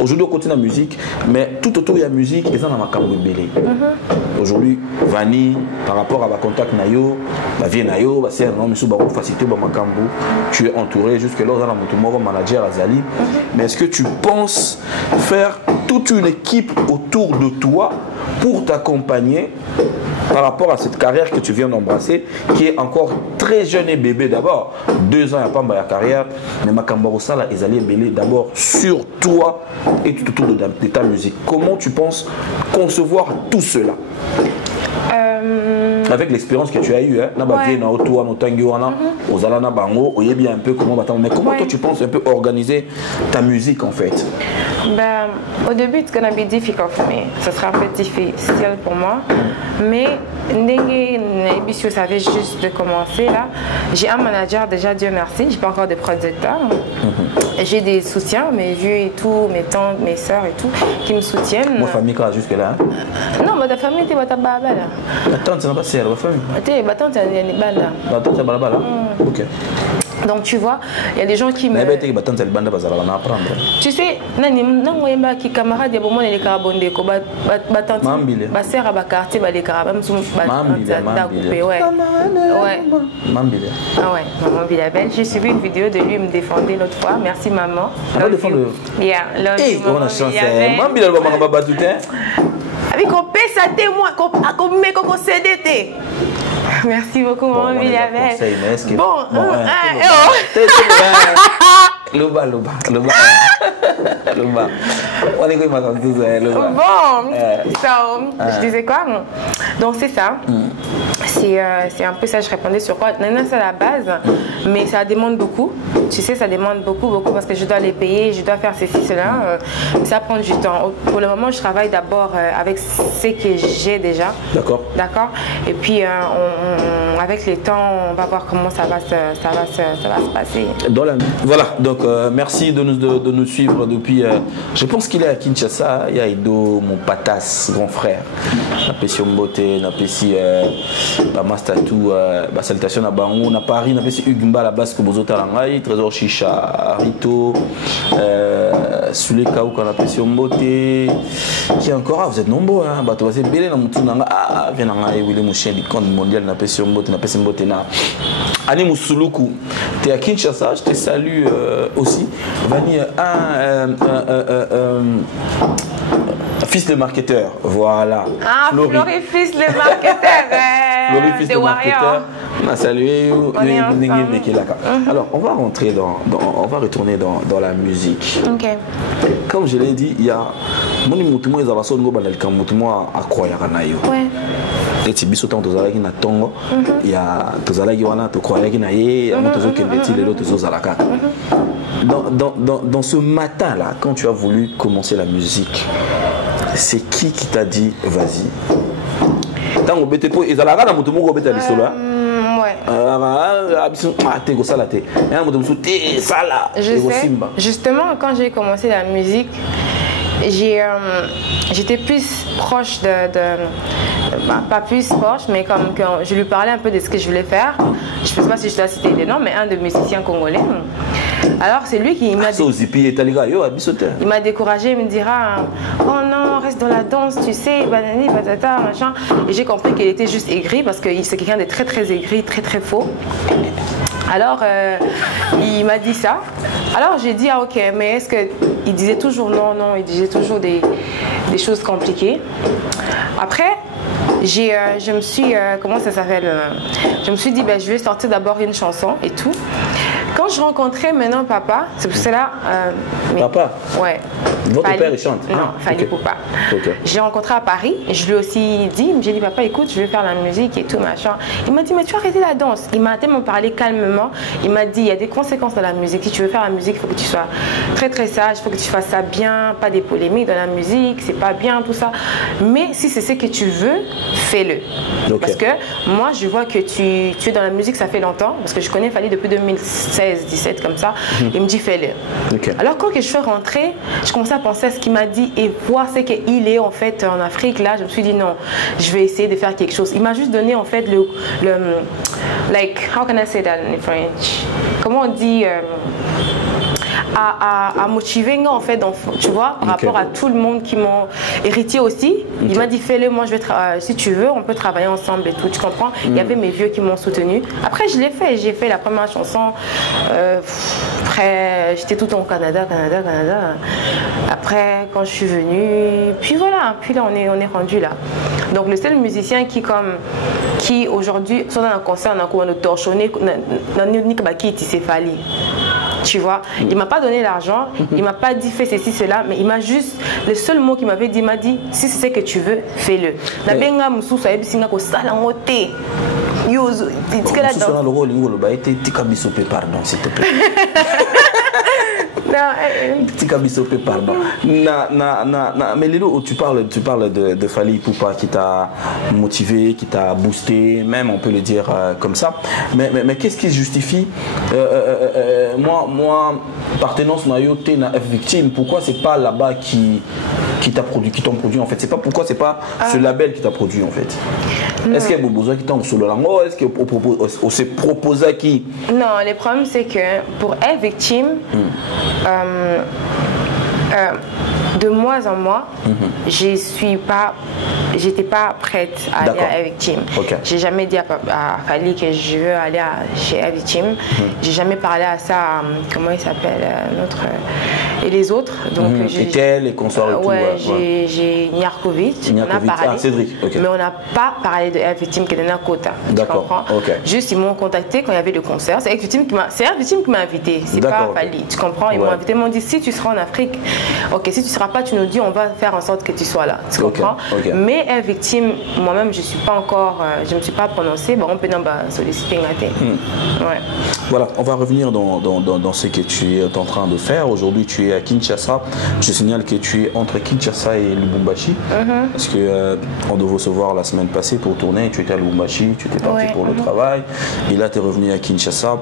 aujourd'hui on continue la musique, mais tout autour de la musique ils ont un makambo belé. Aujourd'hui Vani par rapport à ma contact nayo, ma vie nayo, bah c'est non monsieur baro facilité ba makambo, tu es entouré jusque là dans la moto manager Azali. Mais est-ce que tu penses faire toute une équipe autour de toi pour t'accompagner par rapport à cette carrière que tu viens d'embrasser, qui est encore très jeune et bébé d'abord, 2 ans à pas la carrière, mais Makambaro Sala et Zali Belé d'abord sur toi et tout autour de ta musique. Comment tu penses concevoir tout cela? Avec l'expérience que tu as eue, un peu comment mais comment toi tu penses un peu organiser ta musique en fait? Ben, au début, it's gonna be difficult for me. Ce sera un peu difficile pour moi. Mais, je savais juste de commencer là. J'ai un manager déjà, Dieu merci. J'ai pas encore de producteurs. J'ai des soutiens, mes vieux et tout, mes tantes, mes soeurs et tout, qui me soutiennent. Ma famille, jusque là? Non, mais ta famille, t'es ta baba là. Ta tante, c'est pas sérieux, ma famille? Ta tante, elle est banda. Ta tante, c'est baba là? Ok. Donc tu vois, il y a des gens qui me... Tu sais, qui camarade de moment les carabondés, ma sœur à ma quartier, les carabons sont coupés, ouais. Mambile. Ah ouais, maman Bilabel. J'ai suivi une vidéo de lui me défendre l'autre fois. Merci maman. Yeah, love you. On a chance. Mambile va m'en battre tout avec on paie sa témoin, qu'on met qu'on CDT. Merci beaucoup, maman Bilabel. Bon, Loba. On est quoi bon, je disais quoi? Donc c'est ça. C'est un peu ça, je répondais sur quoi. C'est la base, mais ça demande beaucoup. Tu sais, ça demande beaucoup parce que je dois les payer, je dois faire ceci, cela. Ça prend du temps. Pour le moment, je travaille d'abord avec ce que j'ai déjà. D'accord. Et puis, avec le temps, on va voir comment ça va se passer. Voilà, donc merci de nous suivre depuis. Je pense qu'il est à Kinshasa. Il y a Ido, mon patas, grand frère. Napesi Mbote, Napesi Mastatou, salutation à Bango, na Paris, Napesi Ugumba, la base que vous avez Tarangai, Trésor Chicha, Rito, Soulé Kaouka, Napesi Mbote. Qui encore, vous êtes nombreux, hein. Bato, c'est belé dans mon tour. Ah, viens à William Mouchien, du compte mondial, Napesi Mbote, Napesi Mbote. Ani Moussouloukou, tu es à Kinshasa, je te salue aussi. Vani, fils de marketeur, voilà. Ah, Florie, fils de marketeur. Florie, fils de marketeur. On a salué. Alors, on va rentrer on va retourner dans la musique. Ok. Comme je l'ai dit, il y a mon imoutumo et Zabasso Ngo Banel Kamoutumo à Kroyaranayo. Ouais. Et si biso tant tozalaki na tongo, il y a tozalaki wana to kroyaki na ye, ya moto zo kendeti lelo tozo zalaka. Dans ce matin là, quand tu as voulu commencer la musique, c'est qui t'a dit vas-y? Tant au BTP, ils allaient à la moto moko beta biso là. Justement, quand j'ai commencé la musique, j'étais plus proche pas plus proche, mais comme quand je lui parlais un peu de ce que je voulais faire. Je ne sais pas si je dois citer des noms, mais un de mes musiciens congolais. Alors c'est lui qui m'a il m'a découragé, il me dira oh non, reste dans la danse, tu sais, banani, patata, machin. Et j'ai compris qu'il était juste aigri parce que c'est quelqu'un de très très aigri, très très faux. Alors il m'a dit ça. Alors j'ai dit ah ok, mais est-ce qu'il disait toujours non, il disait toujours des choses compliquées. Après je me suis, comment ça s'appelle, je me suis dit, ben, je vais sortir d'abord une chanson et tout. Quand je rencontrais maintenant papa, c'est pour cela... Papa? Ouais. Votre père, il chante? Non, Fally Poupa. Okay. J'ai rencontré à Paris, je lui ai aussi dit, j'ai dit, papa, écoute, je vais faire la musique et tout, machin. Il m'a dit, mais tu as arrêté la danse. Il m'a tellement parlé calmement. Il m'a dit, il y a des conséquences dans la musique. Si tu veux faire la musique, il faut que tu sois très très sage, il faut que tu fasses ça bien, pas des polémiques dans la musique, c'est pas bien, tout ça. Mais si c'est ce que tu veux, fais-le. Okay. Parce que moi, je vois que tu es dans la musique, ça fait longtemps, parce que je connais Fally depuis 2016-17 comme ça. Il me dit, fais-le. Okay. Alors quand je suis rentrée, je commençais à penser à ce qu'il m'a dit et voir ce qu'il est en fait en Afrique. Là, je me suis dit non, je vais essayer de faire quelque chose. Il m'a juste donné en fait le like, how can I say that in French? Comment on dit à motiver en fait, tu vois, par rapport à tout le monde qui m'ont hérité aussi. Il m'a dit fais-le, moi je vais si tu veux, on peut travailler ensemble et tout, tu comprends? Il y avait mes vieux qui m'ont soutenu. Après je l'ai fait, j'ai fait la première chanson. Après j'étais tout au Canada. Après quand je suis venue, puis voilà, puis là on est rendu là. Donc le seul musicien qui aujourd'hui sont dans un concert, on a torchonné, c'est Fally. Tu vois, il m'a pas donné l'argent, il m'a pas dit fais ceci, cela, mais il m'a juste, le seul mot qu'il m'avait dit, il m'a dit si c'est ce que tu veux, fais-le. Pardon, s'il te plaît. Pardon. Mais Lilo, tu parles de Fally Poupa qui t'a motivé, qui t'a boosté, même on peut le dire comme ça. Mais qu'est-ce qui justifie moi, partenance naïoté na F-Victime, pourquoi c'est pas là-bas qui t'ont produit en fait? C'est pas pourquoi c'est pas ce label qui t'a produit en fait? Est-ce qu'il y a besoin qui t'ont sur le lango? Est-ce qu'on s'est proposé qui? Non, le problème c'est que pour F-Victime, de mois en mois, j'étais pas prête à aller à F-Victime. Okay. J'ai jamais dit à Fally que je veux aller chez F-Victime. J'ai jamais parlé à ça, comment il s'appelle, et les autres. Donc, et consorts et tout. Ouais, j'ai Niarkovic, on a parlé. Cédric, okay. Mais on n'a pas parlé de F-Victime qui est dans un quota. Tu comprends? Okay. Juste, ils m'ont contacté quand il y avait le concert. C'est F-Victime qui m'a invité. C'est pas Fally. Tu comprends? Ils m'ont invité. Ils m'ont dit si tu seras en Afrique, ok, si tu ne seras pas, tu nous dis, on va faire en sorte que tu sois là. Tu comprends? Mais F-Victime, moi-même, je ne suis pas encore, je ne me suis pas prononcée. Bon, on peut solliciter ouais. Voilà, on va revenir dans ce que tu es en train de faire. Aujourd'hui, tu es à Kinshasa. Je signale que tu es entre Kinshasa et Lubumbashi. Parce qu'on devait se voir la semaine passée pour tourner. Tu étais à Lubumbashi, tu étais parti pour le travail. Et là, tu es revenu à Kinshasa.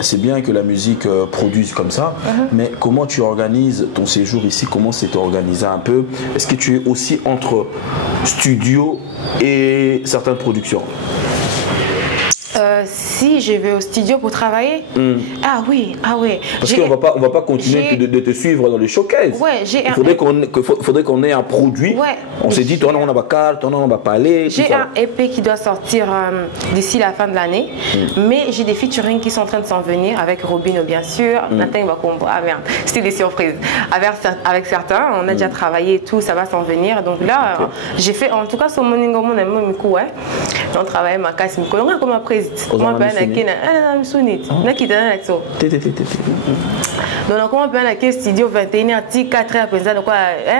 C'est bien que la musique produise comme ça. Mais comment tu organises ton séjour ici? Comment c'est organisé un peu? Est-ce que tu es aussi entre studio et certaines productions? Si je vais au studio pour travailler, ah oui. Parce qu'on va pas continuer de te suivre dans les showcases. Ouais, il faudrait qu'on ait un produit. Ouais. On s'est dit, on va carte, on va parler. J'ai un EP qui doit sortir d'ici la fin de l'année, mais j'ai des featuring qui sont en train de s'en venir avec Robino bien sûr. Ah merde, c'était des surprises. Avec certains, on a déjà travaillé et tout, ça va s'en venir. Donc là, j'ai fait, en tout cas, sur mon Ningo, mon ami, on travaille ma casse, comme après. Comment on peut donc comment on peut aller studio 21h 4h après ça quoi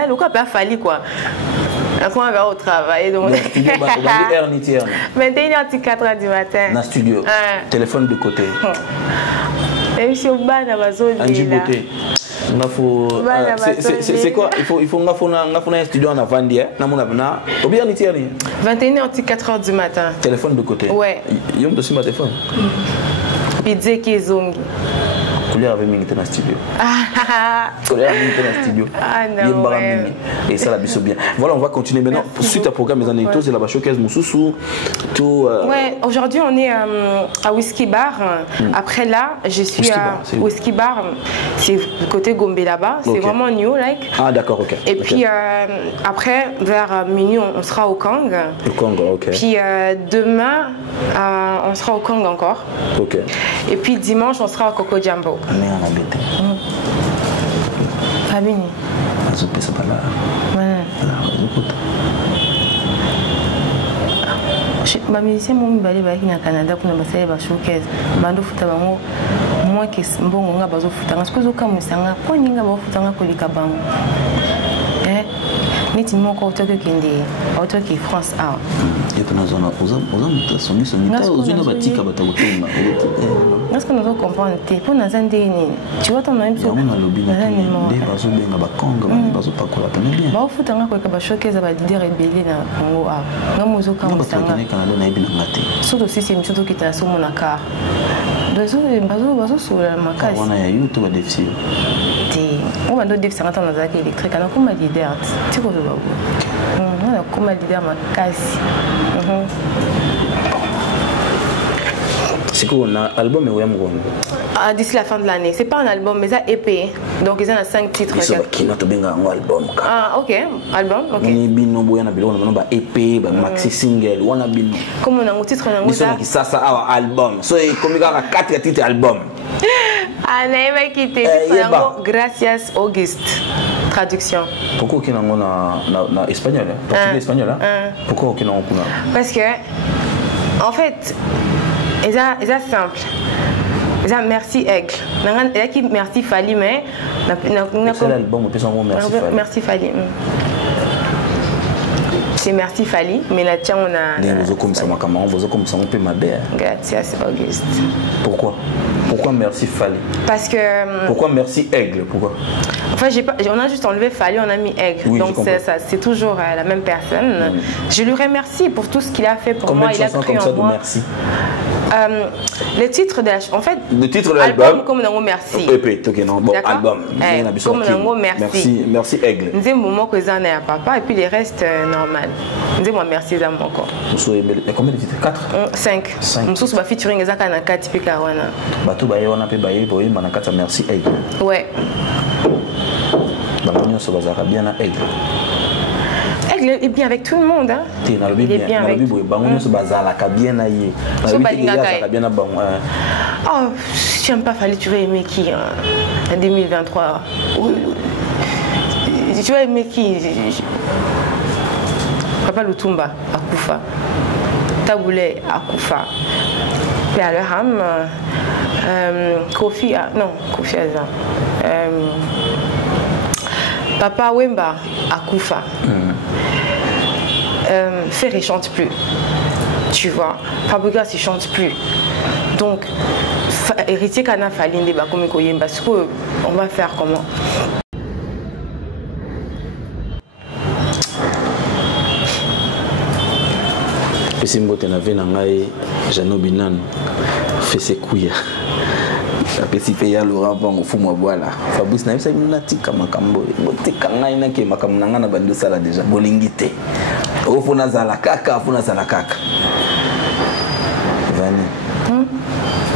le quoi pas fallu quoi comment on va au travail donc 21h 4h du matin dans studio téléphone de côté et puis au bas dans la zone c'est quoi? Il faut un studio en avant d'hier. 21h 4h du matin. Téléphone de côté. Ouais. Il y a aussi ma téléphone. Pizza qui est zongi. Colère avait mis dans le studio. Colère avait mis dans le studio. Et ça la bise bien. Voilà, on va continuer maintenant. Suite à programme les anecdotes, c'est la showcase Moussoussou. Ouais, aujourd'hui on est à Whisky Bar. Après là, je suis à Whisky Bar. C'est côté Gombe là-bas. C'est vraiment new, like. Ah d'accord, ok. Et puis après, vers minuit, on sera au Kang. Au Kang, ok. Puis demain, on sera au Kang encore. Ok. Et puis dimanche, on sera au Coco Jumbo. Mais on a embêté. Fabini. C'est pas là. Les musiciens m'ont balé au Canada pour nous passer les showcase. Bando futa bango moi que bon on a besoin futa. Parce que zoka musanga pour ninga ba futa kolika bango. Niti moko otoke kende otoke France A. Et puis nous on muta soni ozuna batika batakotenga. Est-ce que nous devons comprendre pour nous entendre tu vois ton même sur on a lobby des bazo benga ba konga bazo pakola pene bien. Ba futa ngako ka ba showcase ba leader rebelle na Congo A. Ngamo zoka musanga. Canada na ibina ngate. Surtout si c'est une chose qui t'a sur mon car. Bazo sur la makasi. On a YouTube ba défi. On va nous dire que c'est un électrique. On a comme leader. Tu vois on a comme leader ma casse. C'est quoi un album ou un d'ici la fin de l'année. C'est pas un album, mais ça EP. Donc ils ont 5 titres. Ah ok, album. Ok. On a EP, maxi single, on a comme on a un titre on a ça album. So comme il y a 4 titres album. Ah n'est quitté. Gracias Auguste. Traduction. Pourquoi qu'il y a en espagnol, portugais espagnol Pourquoi qu'il y a en parce que en fait c'est simple. Merci Aigle. Merci Fali mais c'est l'album on peut s'en merci Fali. C'est merci Fali mais là tiens on a comme ça on peut m'aber. Gracias Auguste. Pourquoi merci Fali? Parce que pourquoi merci Aigle? Pourquoi? Enfin, on a juste enlevé Fali, on a mis Aigle. Oui, donc c'est toujours la même personne. Je lui remercie pour tout ce qu'il a fait pour moi. Il a cru en moi. Merci. Le titre de en fait le titre de l'album comme on merci. OK non bon album. Comme on merci. Merci Aigle. Nous aimons moment que ça n'est papa et puis les restes normal. Nous aimons merci ça encore. Combien de titres? 4 5. Nous sommes featuring ça kana 4 puis kawana. Bato baye on a pe baye boye manakata merci Aigle. Ouais. Bien à Aigle. Aigle est bien avec tout le monde. Hein? Il est bien avec tout le monde. Oh, si tu n'aimes pas Fali, tu vas aimer qui en 2023 tu vas aimer qui Papa Lutumba, Akufa. Taboulé, Akufa. Père Alham, Kofi, non, Kofi Azan. Papa Wemba Akufa. Ferré chante plus. Tu vois. Fabregas il chante plus. Donc, héritier Kana Falinde Bakomi Koyemba. Parce qu'on va faire comment? Si je suis Jano Binan, fait ses couilles. Apesi pe ya Laurent Bango fumwa bwala Fabrice na yebisa minatika makambo botika ngai nake makambo nanga na bando sala déjà bolingite ofuna zala kaka Vani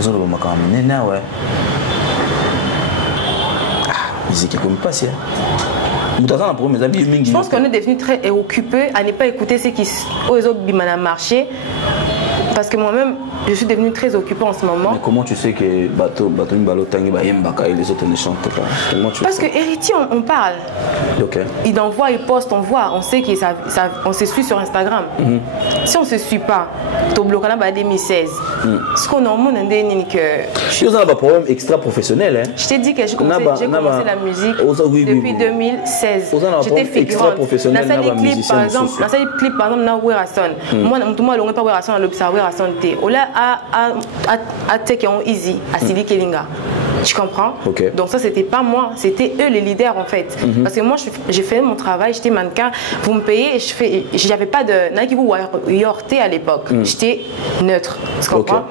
zolo ba makambo nena ouais musique comme passer je pense qu'on est devenu très occupé à ne pas écouter ce qui aux autres bimana marché parce que moi-même je suis devenue très occupée en ce moment. Mais comment tu sais que Bato Mbalo Tangi Bayembaka et les autres ne chantent pas? Parce que Héritier, on parle. Okay. Il envoie, il poste, on voit, on sait qu'on se suit sur Instagram. Si on ne se suit pas, tu bloques en 2016. Ce qu'on a au monde, c'est que. Vous avez un problème extra professionnel. Hein? Je t'ai dit que j'ai commencé la musique depuis 2016. J'étais figurante. Dans ces clips, par exemple, moi, je ne sais pas Werason, l'observer à santé. À Tech en Easy, à Sili Kelinga. Tu comprends? Donc ça c'était pas moi, c'était eux les leaders en fait. Parce que moi j'ai fait mon travail, j'étais mannequin, vous me payez et j'avais pas de Nike ou Yorté à l'époque. J'étais neutre, tu comprends?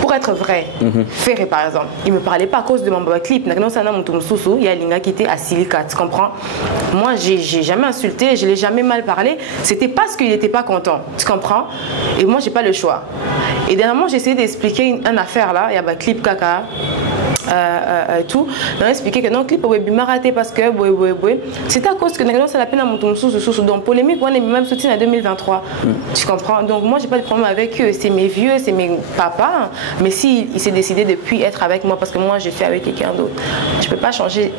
Pour être vrai, Ferré par exemple, il me parlait pas à cause de mon clip. Il y a Linga qui était à Silica, tu comprends? Moi j'ai jamais insulté, je l'ai jamais mal parlé. C'était parce qu'il n'était pas content, tu comprends? Et moi j'ai pas le choix. Et dernièrement j'ai essayé d'expliquer une affaire là, il y a un clip caca. Tout, on a expliqué que non, clip est bien raté parce que c'est à cause que c'est la peine à mon sous donc polémique, on est même soutien en 2023. Tu comprends? Donc moi j'ai pas de problème avec eux, c'est mes vieux, c'est mes papas, mais si il s'est décidé de plus être avec moi parce que moi je fais avec quelqu'un d'autre, je peux pas changer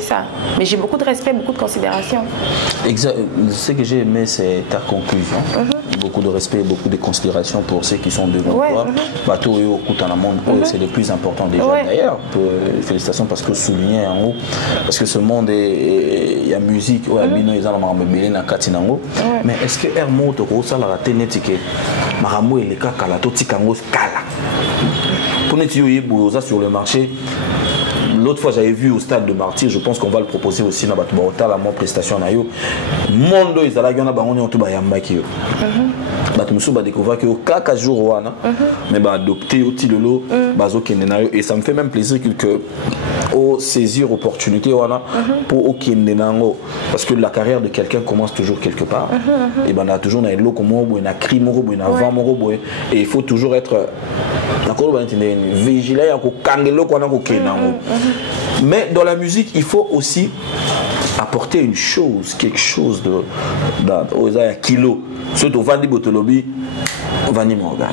ça. Mais j'ai beaucoup de respect, beaucoup de considération. Exact. Ce que j'ai aimé c'est ta conclusion. beaucoup de respect, beaucoup de considération pour ceux qui sont devant toi. Bateau et au monde, c'est le plus important déjà. D'ailleurs, félicitations parce que souligner en haut, parce que ce monde est, il y a musique, mais est-ce que Hermo ça la ténétique, Maramo et les cas Kalato Tikangos Kala pour nettoyer sur le marché. L'autre fois, j'avais vu au stade de Martyr, je pense qu'on va le proposer aussi dans la mon prestation. Mondo ils allaient gagner on est tout bayamba qui yo. Batumusu ba découvrir que au kaka jour wana mais ba adopter au tilolo bazo kendenayo et ça me fait même plaisir que au saisir opportunité wana pour au kendenango parce que la carrière de quelqu'un commence toujours quelque part et ben on a toujours na eloko mo bo na crime mo bo na vent mo bo et il faut toujours être vigilant à ko kangelo ko na ko kenango. Mais dans la musique, il faut aussi apporter une chose, quelque chose de un kilo. Surtout Vandi Botolobi, Vani Morgan.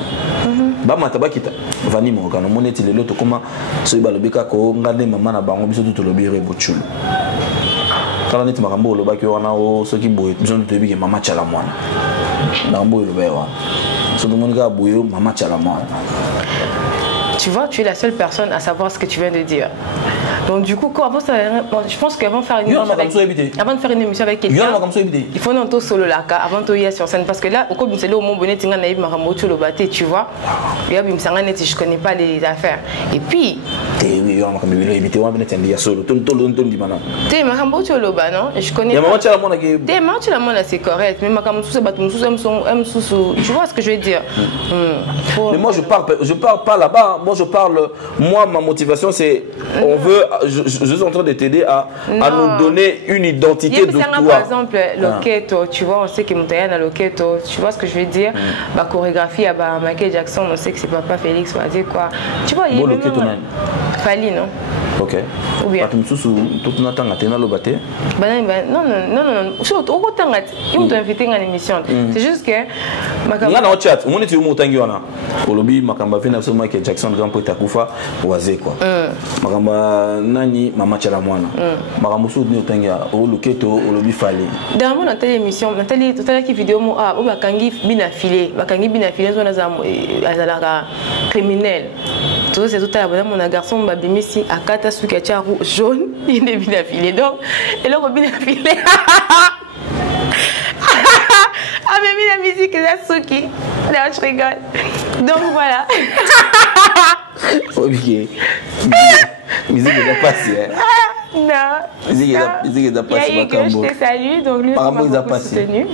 Bama tabakita Vani Morgan. On est il l'autre comment ce balobika ko ngande maman na bango biso Tolobi rebochulu. Quand on est marambo le baki wana o ce qui boye besoin de Tolobi que maman chala mwana. Marambo le bewa. Ce que mon gars boyo maman chala mwana. Tu vois, tu es la seule personne à savoir ce que tu viens de dire. Donc du coup, je pense qu'avant de faire une émission avec quelqu'un, il faut non solo là, avant de y sur scène, parce que là, au coup de au monde bonnet, tu vois, je connais pas les affaires. Et puis, je connais pas. C'est correct, mais tu vois ce que je veux dire. Mais moi je parle pas là-bas. Moi je parle, ma motivation c'est, on veut, je suis en train de t'aider à nous donner une identité de toi. Par exemple, Loketo, tu vois, on sait que Moutaya dans Loketo, tu vois ce que je veux dire. Ma chorégraphie à Michael Jackson, on sait que c'est Papa Félix, on va dire quoi. Tu vois, il y a même Fali, non? Ok. Ou bien. Non, ils m'ont invité à l'émission. C'est juste que. Là, dans le chat, on est où Olobi, Makamba Vena, Michael Jackson, Grand Poeta Koufa, Oazé quoi. Makamba Nani, Mama Chalamwana. Makamusu Nyotangia, Oloketo, Olobi Fali. Dans mon émission, Nathalie, tout à l'heure qui vidéo, ou Bakangi Binafilé, Bakangi Binafilé, Azalaga criminel. Tout c'est tout à l'heure, mon garçon m'a mis ici à Katasukacha jaune, il est Binafilé. Donc, et là, Binafilé. Ah, mais la musique, c'est Suki. Là, je rigole. Donc voilà. Ok. Musique est passée. Non. Musique est passée. Je te salue. Donc lui, il m'a beaucoup soutenu.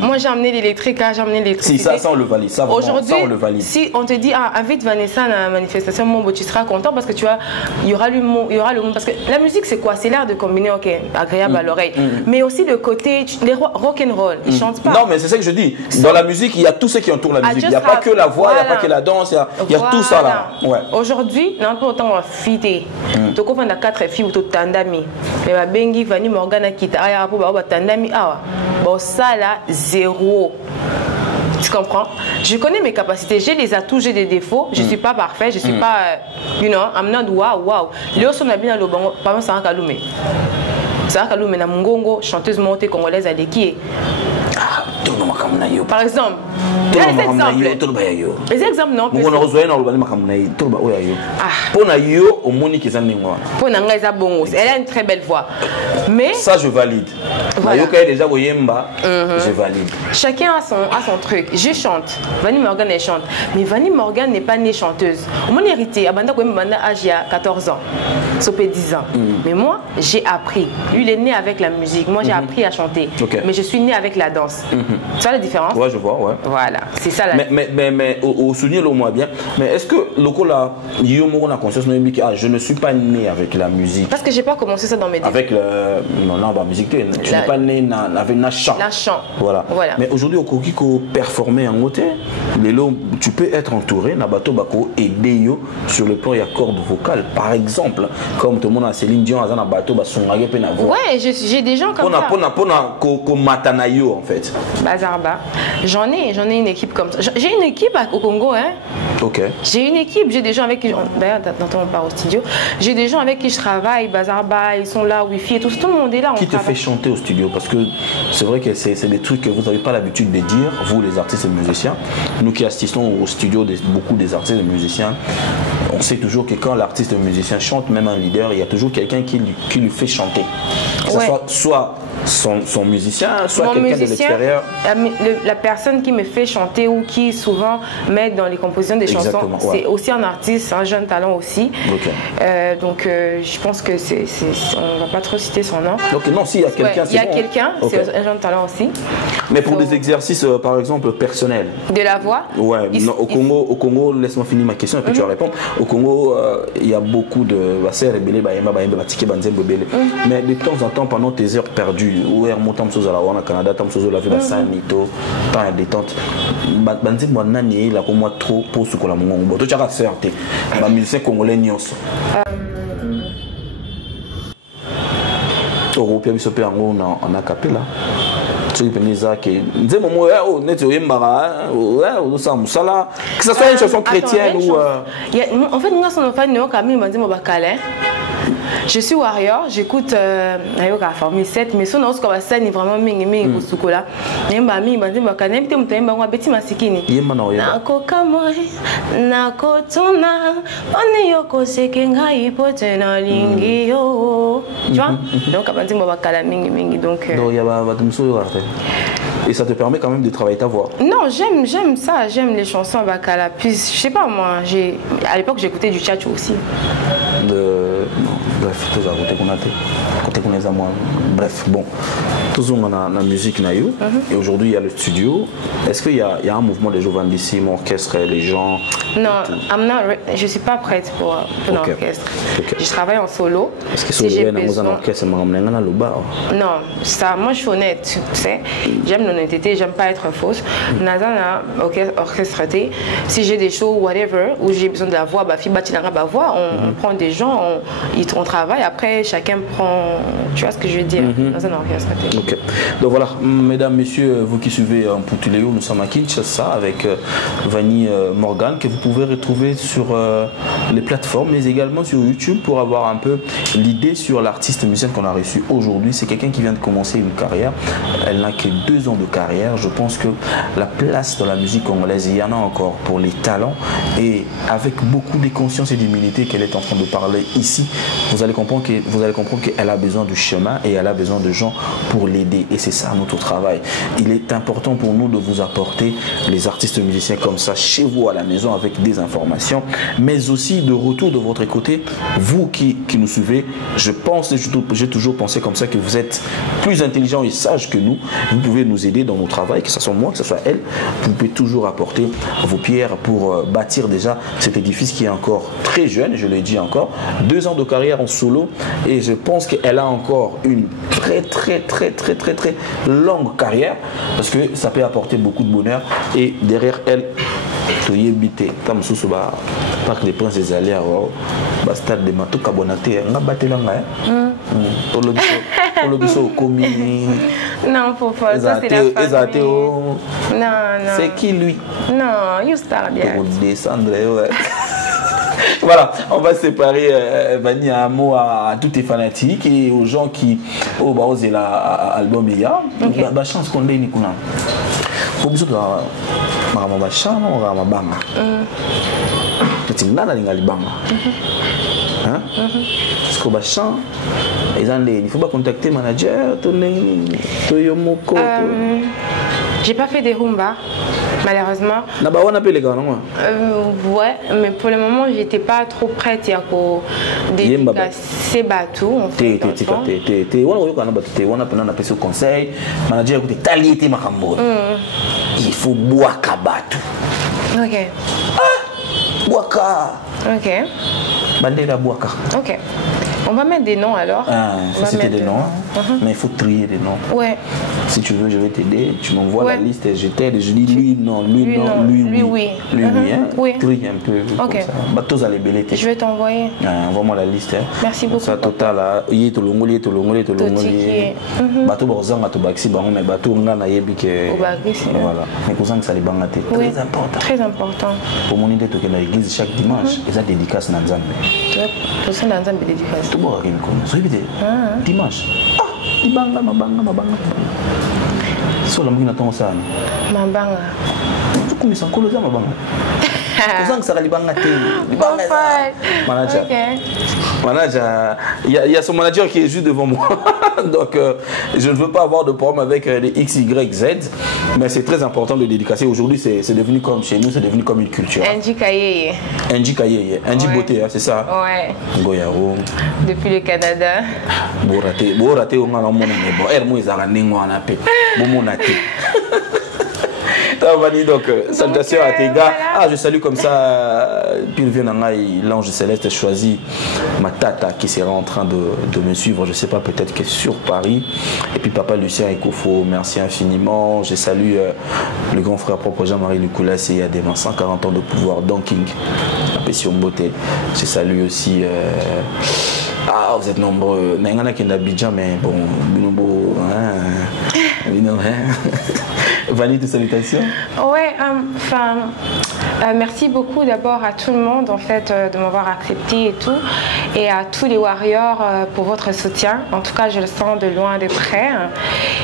Moi j'ai amené l'électrique, j'ai amené l'électricité. Si, ça on le valide. Aujourd'hui, si on te dit invite Vanessa à la manifestation, tu seras content parce que tu vois, il y aura le monde. Parce que la musique c'est quoi? C'est l'art de combiner, ok, agréable à l'oreille. Mais aussi le côté, les rock'n'roll, ils chantent pas. Non, mais c'est ça que je dis. Dans la musique, il y a tout ce qui entoure la musique. Il n'y a pas que la voix, il n'y a pas que la danse, il y a tout ça là. Ouais. Aujourd'hui, on n'a pas autant de filles. Tu as 4 filles ou tu as tandami. Mais ma bengi, Vani Morgan, Kita, tandami. Bon, ça là, zéro. Tu comprends? Je connais mes capacités, j'ai les atouts, j'ai des défauts. Je ne suis pas parfait, je ne suis pas, I'm not wow. Léo Sonabina Lobongo, par exemple, Sarah Kaloumé. Sarah Kaloumé, na Mungongo, chanteuse montée congolaise à l'équipe. Par exemple, les exemples non. Elle a une très belle voix. Mais ça je valide. Voilà. Je valide. Chacun a son truc. Je chante. Vani Morgan elle chante. Mais Vani Morgan n'est pas née chanteuse. Mon héritier, Abanda Banda âge il y a 14 ans. Sopé 10 ans. Mais moi, j'ai appris. Lui, il est né avec la musique. Moi, j'ai appris à chanter. Mais je suis née avec la danse. Tu vois la différence? Ouais, je vois, ouais. Voilà, c'est ça la mais au souvenir, le moins bien. Mais est-ce que le coup là, a conscience je ne suis pas né avec la musique? Parce que j'ai pas commencé ça dans mes débuts. Avec le. Non, la musique, tu n'es pas né avec un chant. La chant. Voilà. Mais aujourd'hui, au Kokiko performer en côté, tu peux être entouré, Nabato Bako, aider sur le plan et corde vocale. Par exemple, comme tout le monde a Céline Dion, Nabato, ouais, j'ai des gens comme ça. Pour matanayo en fait. Bazarba. J'en ai une équipe comme ça. J'ai une équipe au Congo, hein. Ok. J'ai une équipe, j'ai des gens avec qui, d'ailleurs, on part au studio, j'ai des gens avec qui je travaille, Bazarba, ils sont là, Wi-Fi et tout le monde est là. Qui te fait chanter au studio? Parce que c'est vrai que c'est des trucs que vous n'avez pas l'habitude de dire, vous les artistes et musiciens. Nous qui assistons au studio de beaucoup des artistes et musiciens, on sait toujours que quand l'artiste et le musicien chante, même un leader, il y a toujours quelqu'un qui lui fait chanter. Que ce soit son musicien, soit quelqu'un de l'extérieur. La personne qui me fait chanter ou qui souvent m'aide dans les compositions des chansons, c'est aussi un artiste, un jeune talent aussi. Okay. Donc je pense que on ne va pas trop citer son nom. Donc non, s'il y a quelqu'un, il y a quelqu'un, c'est un jeune talent aussi. Mais pour des exercices, par exemple, personnels. De la voix. Ouais. Au Congo, laisse-moi finir ma question et puis tu vas répondre. Au Congo, il y a beaucoup de mais de temps en temps, pendant tes heures perdues, ou au Canada, temps de détente, la comme moi trop pour ce qu'on a mon tu as certé ma musicien congolais nyonso européen biso pe yango on a capé là ce qui penait ça que nze momo o net oyembara o ça musala que ça soit une chanson chrétienne ou en fait nous sommes fan de Camille Manzimo Bakale. Je suis warrior, j'écoute la Formule 7, mais son autre comme ça n'est vraiment mingi pour Soukola. Yemba mi bandi bakane mte mtemba ngwa beti masikini. Yemba na oyemba. Nako kamwe nako tuna oni yoko sekenga ipote na lingi yo. Tu vois? Donc abandi bakala mingi donc il y a ba tumso arte. Et ça te permet quand même de travailler ta voix. Non, j'aime ça, j'aime les chansons bakala. Puis je sais pas moi, à l'époque j'écoutais du tchatcho aussi. Bref, tout ça, côté qu'on a bref, bon, toujours on a la musique naïo et aujourd'hui il y a le studio. Est-ce qu'il y a un mouvement des jovens d'ici, mon orchestre, les gens? Non, je suis pas prête pour l'orchestre. Je travaille en solo. Est-ce que si j'ai besoin d'un orchestre, non, ça, moi je suis honnête, tu sais. J'aime l'honnêteté, j'aime pas être fausse. Nazana orchestreté. Si j'ai des shows whatever où j'ai besoin de la voix, on prend des gens, on travaille. Après chacun prend, tu vois ce que je veux dire, dans un orchestre. Okay. Donc voilà, mesdames, messieurs, vous qui suivez Mputuleyo, nous sommes à Kinshasa avec Vanny Morgan que vous pouvez retrouver sur les plateformes mais également sur YouTube pour avoir un peu l'idée sur l'artiste musicien qu'on a reçu aujourd'hui. C'est quelqu'un qui vient de commencer une carrière, elle n'a que 2 ans de carrière. Je pense que la place dans la musique congolaise, il y en a encore pour les talents et avec beaucoup de conscience et d'humilité qu'elle est en train de parler ici, vous allez comprendre qu'elle a besoin du chemin et elle a besoin de gens pour l'aider et c'est ça notre travail. Il est important pour nous de vous apporter les artistes musiciens comme ça chez vous à la maison avec des informations mais aussi de retour de votre côté, vous qui nous suivez, je pense et j'ai toujours pensé comme ça que vous êtes plus intelligents et sages que nous, vous pouvez nous aider dans nos travail, que ce soit moi, que ce soit elle, vous pouvez toujours apporter vos pierres pour bâtir déjà cet édifice qui est encore très jeune, je l'ai dit encore, 2 ans de carrière en solo et je pense qu'elle a encore une très longue carrière parce que ça peut apporter beaucoup de bonheur et derrière elle tu es bité comme sous ba parc des princes des alliés au stade de Matou Kabonaté nga batelanga pour le biso commis non faut pas ça c'est la famille non c'est qui lui non you start there pour descendre voilà, on va séparer Vanny un mot à tous tes fanatiques et aux gens qui osent l'album hier. La chance qu'on ait Nikuna. Pour besoin de ma chama ou ma banga. Tu n'as pas de banga. Hein? Parce que ma chant, il faut pas contacter manager, Toyomoko. J'ai pas fait des rumba, malheureusement. On appelle les gars, non? Ouais, mais pour le moment, j'étais pas trop prête à dédicacer Batou. Il faut boire Batou. Ok. Boaka. Ok. Bandela Boaka. Ok. On va mettre des noms alors. C'était des noms. mais il faut trier les noms. Ouais. Si tu veux, je vais t'aider. Tu m'envoies Ouais. la liste et je t'aide. Je dis lui non, lui non, lui oui. Lui oui, hein. Oui. Trie un peu. Ok. Comme ça. Bateaux à l'ébélé. Je vais t'envoyer. Envoie-moi la liste. Hein. Merci beaucoup. Ça, total, il est tout le monde, bateau Borzanga, tout Baxi, mais bateau Ngana Yebik. Voilà. Mais pour ça, ça les bangates. Très important. Très important. Pour mon idée, tu es dans l'église chaque dimanche. Et ça dédicace dans Nzambe. Tout ça dans Nzambe dédicace. Tout le monde a dimanche. Ah, Dibanga, Mabanga. So la mwina tongo sana. Mabanga. Tukumisa nkolo za Mabanga. Kozang saka libanga te. Libanga. Manager. Okay. Manager, il y a son manager qui est juste devant moi. Donc je ne veux pas avoir de problème avec les X, Y, Z. Mais c'est très important de dédicacer. Aujourd'hui, c'est devenu comme chez nous, c'est devenu comme une culture. Angie Kayeye. Angie Kayeye. Angie Beauté, hein, c'est ça? Ouais. Goyaro. Depuis le Canada. Borate, on a un monde, mais bon, elle, moi, ils ont un peu. Bon, donc, salutations à tes gars. Ah, je salue comme ça. Puis l'ange céleste choisit ma tata qui sera en train de me suivre. Je ne sais pas, peut-être qu'elle est sur Paris. Et puis papa Lucien Ekofo, merci infiniment. Je salue le grand frère propre Jean-Marie Lucoulas et Adema, 140 ans de pouvoir, Don King, la passion beauté. Je salue aussi. Ah, vous êtes nombreux. Il y en a qui sont d'Abidjan, mais bon, Vanille, salutations. Ouais, merci beaucoup d'abord à tout le monde en fait de m'avoir accepté et tout, et à tous les warriors pour votre soutien. En tout cas, je le sens de loin, de près.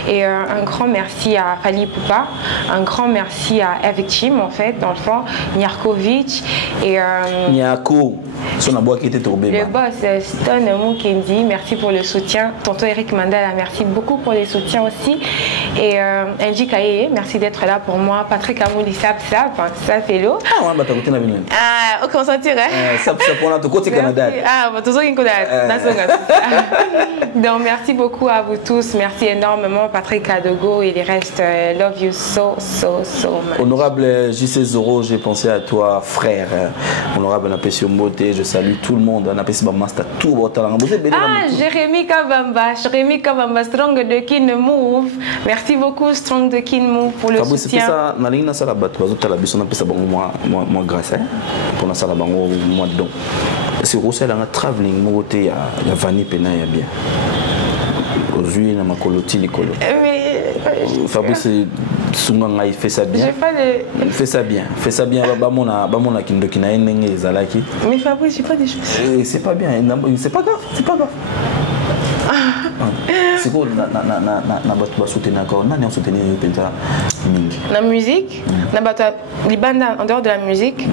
Et un grand merci à Fali Poupa, un grand merci à Evicim en fait, dans le fond, Niarkovic et Niako. Le boss Stone Moukendi, merci pour le soutien. Tonton Eric Mandela, merci beaucoup pour les soutiens aussi. Et Angie Kayeye, merci d'être là pour moi. Patrick Amouli, Sap, hello. Ah, ouais, bah, t'as goûté la ville. Ah, ok, on s'en tire. Sap, on a tout côté Canada. Ah, bah, tout ça, donc, merci beaucoup à vous tous. Merci énormément, Patrick Kadogo et les restes. Love you so much. Honorable JC Zoro, j'ai pensé à toi, frère. Honorable Napesio Mbote, je salue tout le monde. Napesio Bamasta, tout. Ah, Jérémy Kabamba, Strong de Kin Move. Merci beaucoup, Strong de Kin Move, pour le soutien. C'est ça, on a une salle à battre. On a fait ça moi grâce pour la salle à moi donc. C'est aussi dans le traveling, moi il y a Vanille Pena il y a bien. Aujourd'hui na makoloti likolo. Fabrice Sunganga il fait ça bien. Il fait ça bien. Fait ça bien ba mona kindo kina ndenge ezalaki. Mais Fabrice, j'ai pas des choses. C'est pas bien, c'est pas grave, c'est pas grave. C'est quoi na bato soutenir encore nani on soutenir penza mingi. La musique, na bato les bandes en dehors de la musique.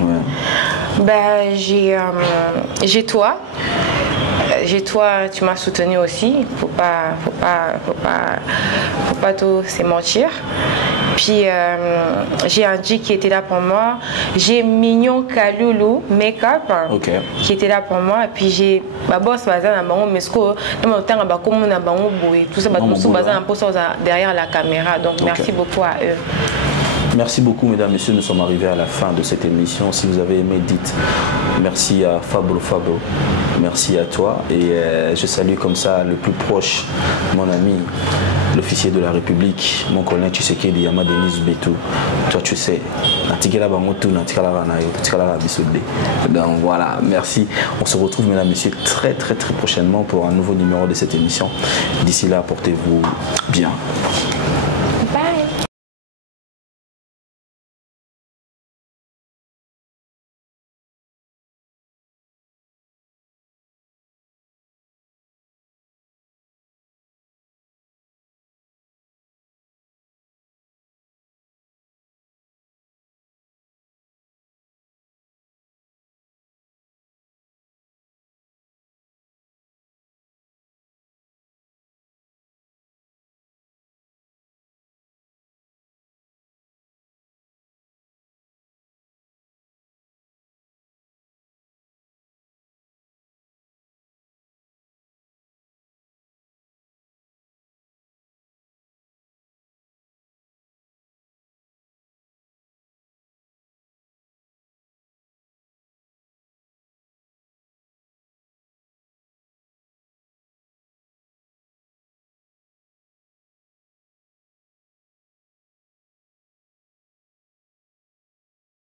Ben j'ai toi. Tu m'as soutenu aussi. Faut pas tout se mentir. Puis j'ai Angie qui était là pour moi. J'ai Mignon Kaloulou Makeup qui était là pour moi. Et puis j'ai ma boss Bazan Bango Mesco. Tout ça derrière la caméra. Donc merci beaucoup à eux. Merci beaucoup, mesdames, messieurs. Nous sommes arrivés à la fin de cette émission. Si vous avez aimé, dites merci à Fabro. Merci à toi. Et je salue comme ça le plus proche, mon ami, l'officier de la République, mon colonel Tshisekedi Yama Denis Betou. Toi, tu sais, donc voilà, merci. On se retrouve, mesdames, messieurs, très prochainement pour un nouveau numéro de cette émission. D'ici là, portez-vous bien.